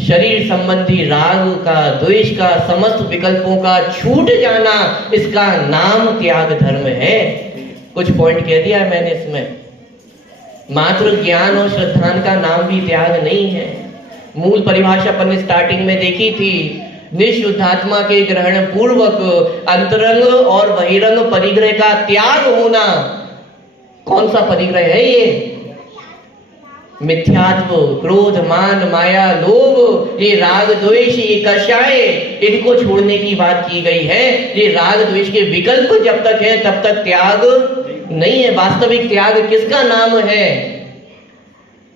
शरीर संबंधी राग का, द्वेष का, समस्त विकल्पों का छूट जाना, इसका नाम त्याग धर्म है। कुछ पॉइंट कह दिया है मैंने इसमें। मात्र ज्ञान और श्रद्धान का नाम भी त्याग नहीं है। मूल परिभाषा अपन ने स्टार्टिंग में देखी थी, निःशुद्धात्मा के ग्रहण पूर्वक अंतरंग और बहिरंग परिग्रह का त्याग होना। कौन सा परिग्रह है ये? मिथ्यात्व, क्रोध, मान, माया, लोभ, ये राग द्वेष, ये कषाय, इनको छोड़ने की बात की गई है। ये राग द्वेष के विकल्प जब तक है तब तक त्याग नहीं है। वास्तविक त्याग किसका नाम है?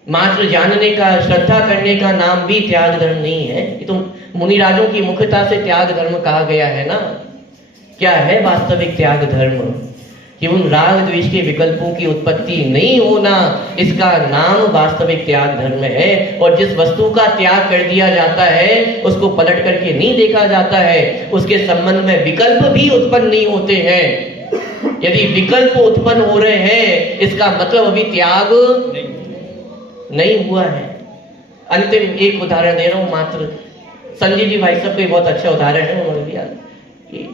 मात्र जानने का, श्रद्धा करने का नाम भी त्याग धर्म नहीं है। ये तो मुनिराजों की मुख्यता से त्याग धर्म कहा गया है ना। क्या है वास्तविक त्याग धर्म? कि उन राग द्वेष के विकल्पों की उत्पत्ति नहीं होना, इसका नाम वास्तविक त्याग धर्म है। और जिस वस्तु का त्याग कर दिया जाता है उसको पलट करके नहीं देखा जाता है, उसके संबंध में विकल्प भी उत्पन्न नहीं होते हैं। यदि विकल्प उत्पन्न हो रहे हैं इसका मतलब अभी त्याग नहीं हुआ है। अंतिम एक उदाहरण दे रहा हूं मात्र। संजय जी भाई साहब का बहुत अच्छा उदाहरण है, उन्होंने दिया कि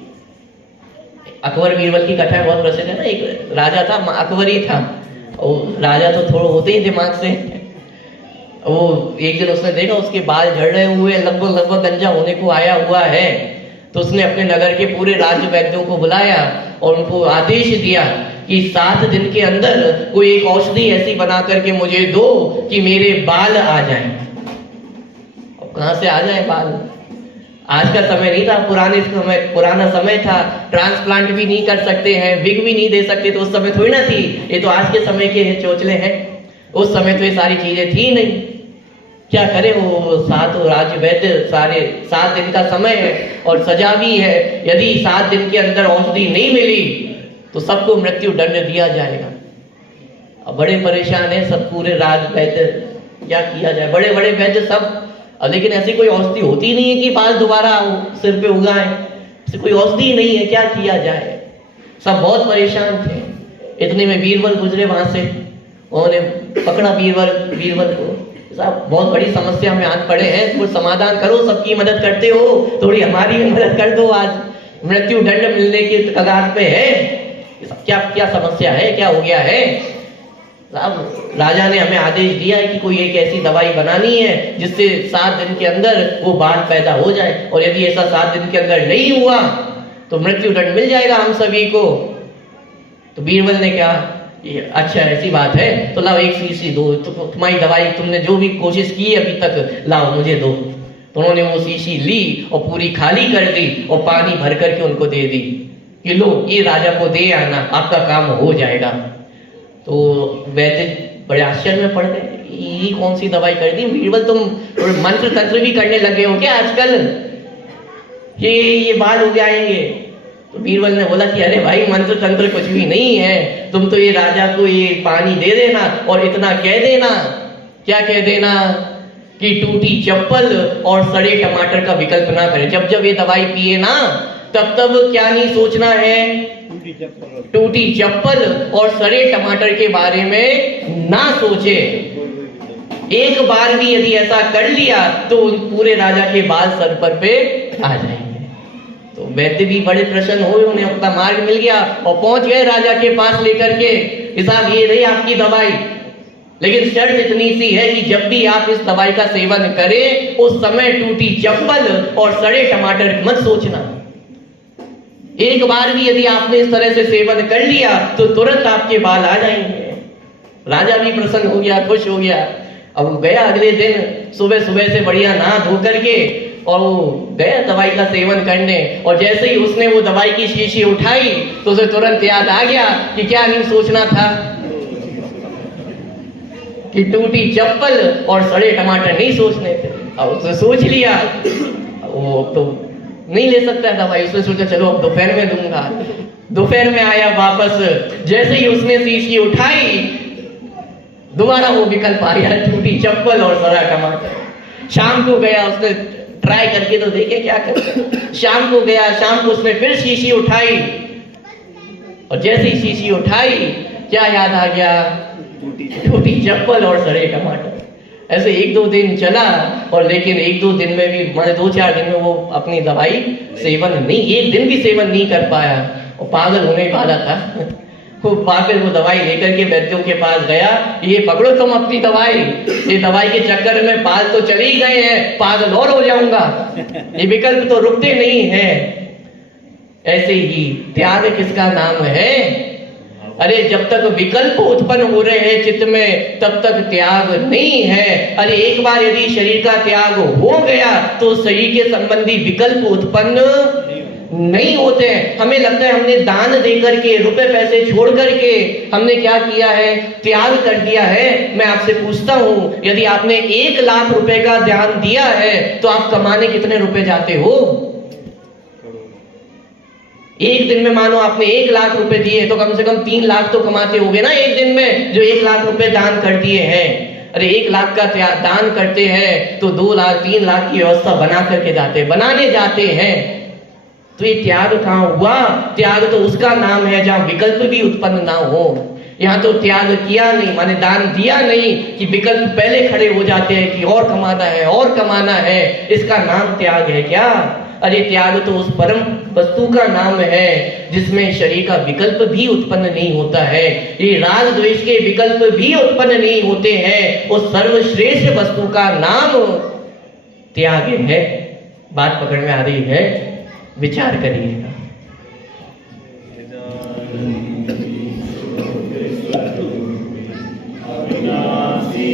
अकबर बीरबल की कथा बहुत प्रसिद्ध है ना। एक राजा था, अकबर ही था, और राजा तो थोड़ा होते ही दिमाग से। वो एक दिन उसने देखा उसके बाल झड़ रहे हुए, लगभग गंजा होने को आया हुआ है। तो उसने अपने नगर के पूरे राज्य वैद्यों को बुलाया और उनको आदेश दिया कि 7 दिन के अंदर कोई एक औषधि ऐसी बना करके मुझे दो कि मेरे बाल आ जाएं। अब कहां से आ जाए बाल? आज का समय नहीं था, पुराना समय था। ट्रांसप्लांट भी नहीं कर सकते हैं, विग भी नहीं दे सकते, तो उस समय थोड़ी ना थी। ये तो आज के समय के चोचले हैं, उस समय तो ये सारी चीजें थी नहीं। क्या करे वो 7 राज्य वैद्य, सारे 7 दिन का समय है और सजा भी है। यदि 7 दिन के अंदर औषधि नहीं मिली तो सबको मृत्यु दंड दिया जाएगा। अब बड़े परेशान है सब, पूरे राज्य वैद्य, क्या किया जाए? बड़े बड़े वैद्य सब, लेकिन ऐसी कोई औषधि होती नहीं है कि बाल दोबारा सिर पे उगाए। ऐसी कोई औषधि नहीं है, क्या किया जाए? सब बहुत परेशान थे। इतने में बीरबल गुजरे वहां से, उन्होंने पकड़ा बीरबल को। साहब बहुत बड़ी समस्या में हाथ पड़े हैं, कुछ समाधान करो, सबकी मदद करते हो, थोड़ी हमारी भी मदद कर दो। आज मृत्यु दंड मिलने की कगार पे है, क्या क्या समस्या है, क्या हो गया है? साहब राजा ने हमें आदेश दिया है कि कोई एक ऐसी दवाई बनानी है जिससे 7 दिन के अंदर वो बाल पैदा हो जाए, और यदि ऐसा 7 दिन के अंदर नहीं हुआ तो मृत्यु दंड मिल जाएगा हम सभी को। तो बीरबल ने कहा अच्छा ऐसी बात है तो लाओ एक शीशी दो, तो तुम्हारी दवाई तुमने जो भी कोशिश की अभी तक, लाओ मुझे दो। तो उन्होंने वो शीशी ली और पूरी खाली कर दी और पानी भर करके उनको दे दी कि लो ये राजा को दे आना, आपका काम हो जाएगा। तो वैद्य बड़े आश्चर्य में पड़ गए, ये कौन सी दवाई कर दी? बीरबल तुम मंत्र तंत्र भी करने लगे हो क्या आजकल? ये बाल हो जाएंगे। तो बीरबल ने बोला कि अरे भाई मंत्र तंत्र कुछ भी नहीं है, तुम तो ये राजा को ये पानी दे देना और इतना कह देना। क्या कह देना? कि टूटी चप्पल और सड़े टमाटर का विकल्प ना करें। जब जब ये दवाई पिए ना तब तब क्या नहीं सोचना है? टूटी चप्पल और सड़े टमाटर के बारे में ना सोचे। एक बार भी यदि ऐसा कर लिया तो पूरे राजा के बाल सर पर पे आ जाएंगे। तो वैद्य भी बड़े प्रसन्न हुए, उन्हें अपना मार्ग मिल गया और पहुंच गए राजा के पास लेकर के, साहब ये रही आपकी दवाई, लेकिन शर्त इतनी सी है कि जब भी आप इस दवाई का सेवन करें उस समय टूटी चप्पल और सड़े टमाटर मत सोचना। एक बार भी यदि आपने इस तरह से सेवन कर लिया तो तुरंत आपके बाल आ जाएंगे। राजा भी प्रसन्न हो गया, खुश हो गया। अब वो गया अगले दिन सुबह सुबह से बढ़िया नहा धो करके और वो गया दवाई का सेवन करने, और जैसे ही उसने वो दवाई की शीशी उठाई तो उसे तुरंत याद आ गया कि क्या नहीं सोचना था कि टूटी चप्पल और सड़े टमाटर नहीं सोचने थे। अब उसने सोच लिया वो तो नहीं ले सकता है दवाई, उसने सोचा चलो अब दोपहर में दूंगा। दोपहर में आया वापस, जैसे ही उसने शीशी उठाई दोबारा वो विकल्प आ गया, टूटी चप्पल और सड़ा टमाटर। शाम को गया, उसने ट्राई करके तो देखे क्या करते। शाम को गया, शाम को उसने फिर शीशी उठाई और जैसे ही शीशी उठाई क्या याद आ गया, टूटी चप्पल और सड़े टमाटर। ऐसे 1-2 दिन चला, और लेकिन 1-2 दिन में भी माने 2-4 दिन में वो अपनी दवाई सेवन नहीं, एक दिन भी सेवन नहीं कर पाया और पागल होने वाला था। वो पागल वो दवाई लेकर के वैद्यों के पास गया, ये पकड़ो तुम अपनी दवाई, ये दवाई के चक्कर में बाल तो चले ही गए हैं, पागल और हो जाऊंगा, ये विकल्प तो रुकते नहीं है। ऐसे ही त्याग किसका नाम है? अरे जब तक विकल्प उत्पन्न हो रहे हैं चित्त में तब तक त्याग नहीं है। अरे एक बार यदि शरीर का त्याग हो गया तो शरीर के संबंधी विकल्प उत्पन्न नहीं होते हैं। हमें लगता है हमने दान दे करके, रुपए पैसे छोड़ करके हमने क्या किया है, त्याग कर दिया है। मैं आपसे पूछता हूं, यदि आपने 1 लाख रुपए का दान दिया है तो आप कमाने कितने रुपए जाते हो? एक दिन में मानो आपने 1 लाख रुपए दिए तो कम से कम 3 लाख तो कमाते होगे ना एक दिन में, जो 1 लाख रुपए दान कर दिए हैं। अरे 1 लाख का दान करते हैं तो 2 लाख 3 लाख की व्यवस्था बना करके बनाने जाते हैं। तो ये त्याग कहाँ हुआ? त्याग तो उसका नाम है जहां विकल्प भी उत्पन्न ना हो। यहाँ तो त्याग किया नहीं, माने दान दिया नहीं कि विकल्प पहले खड़े हो जाते हैं कि और कमाना है और कमाना है, इसका नाम त्याग है क्या? अरे त्याग तो उस परम वस्तु का नाम है जिसमें शरीर का विकल्प भी उत्पन्न नहीं होता है, ये राग द्वेष के विकल्प भी उत्पन्न नहीं होते हैं। उस सर्वश्रेष्ठ वस्तु का नाम त्याग है। बात पकड़ में आ रही है? विचार करिएगा। अविनाशी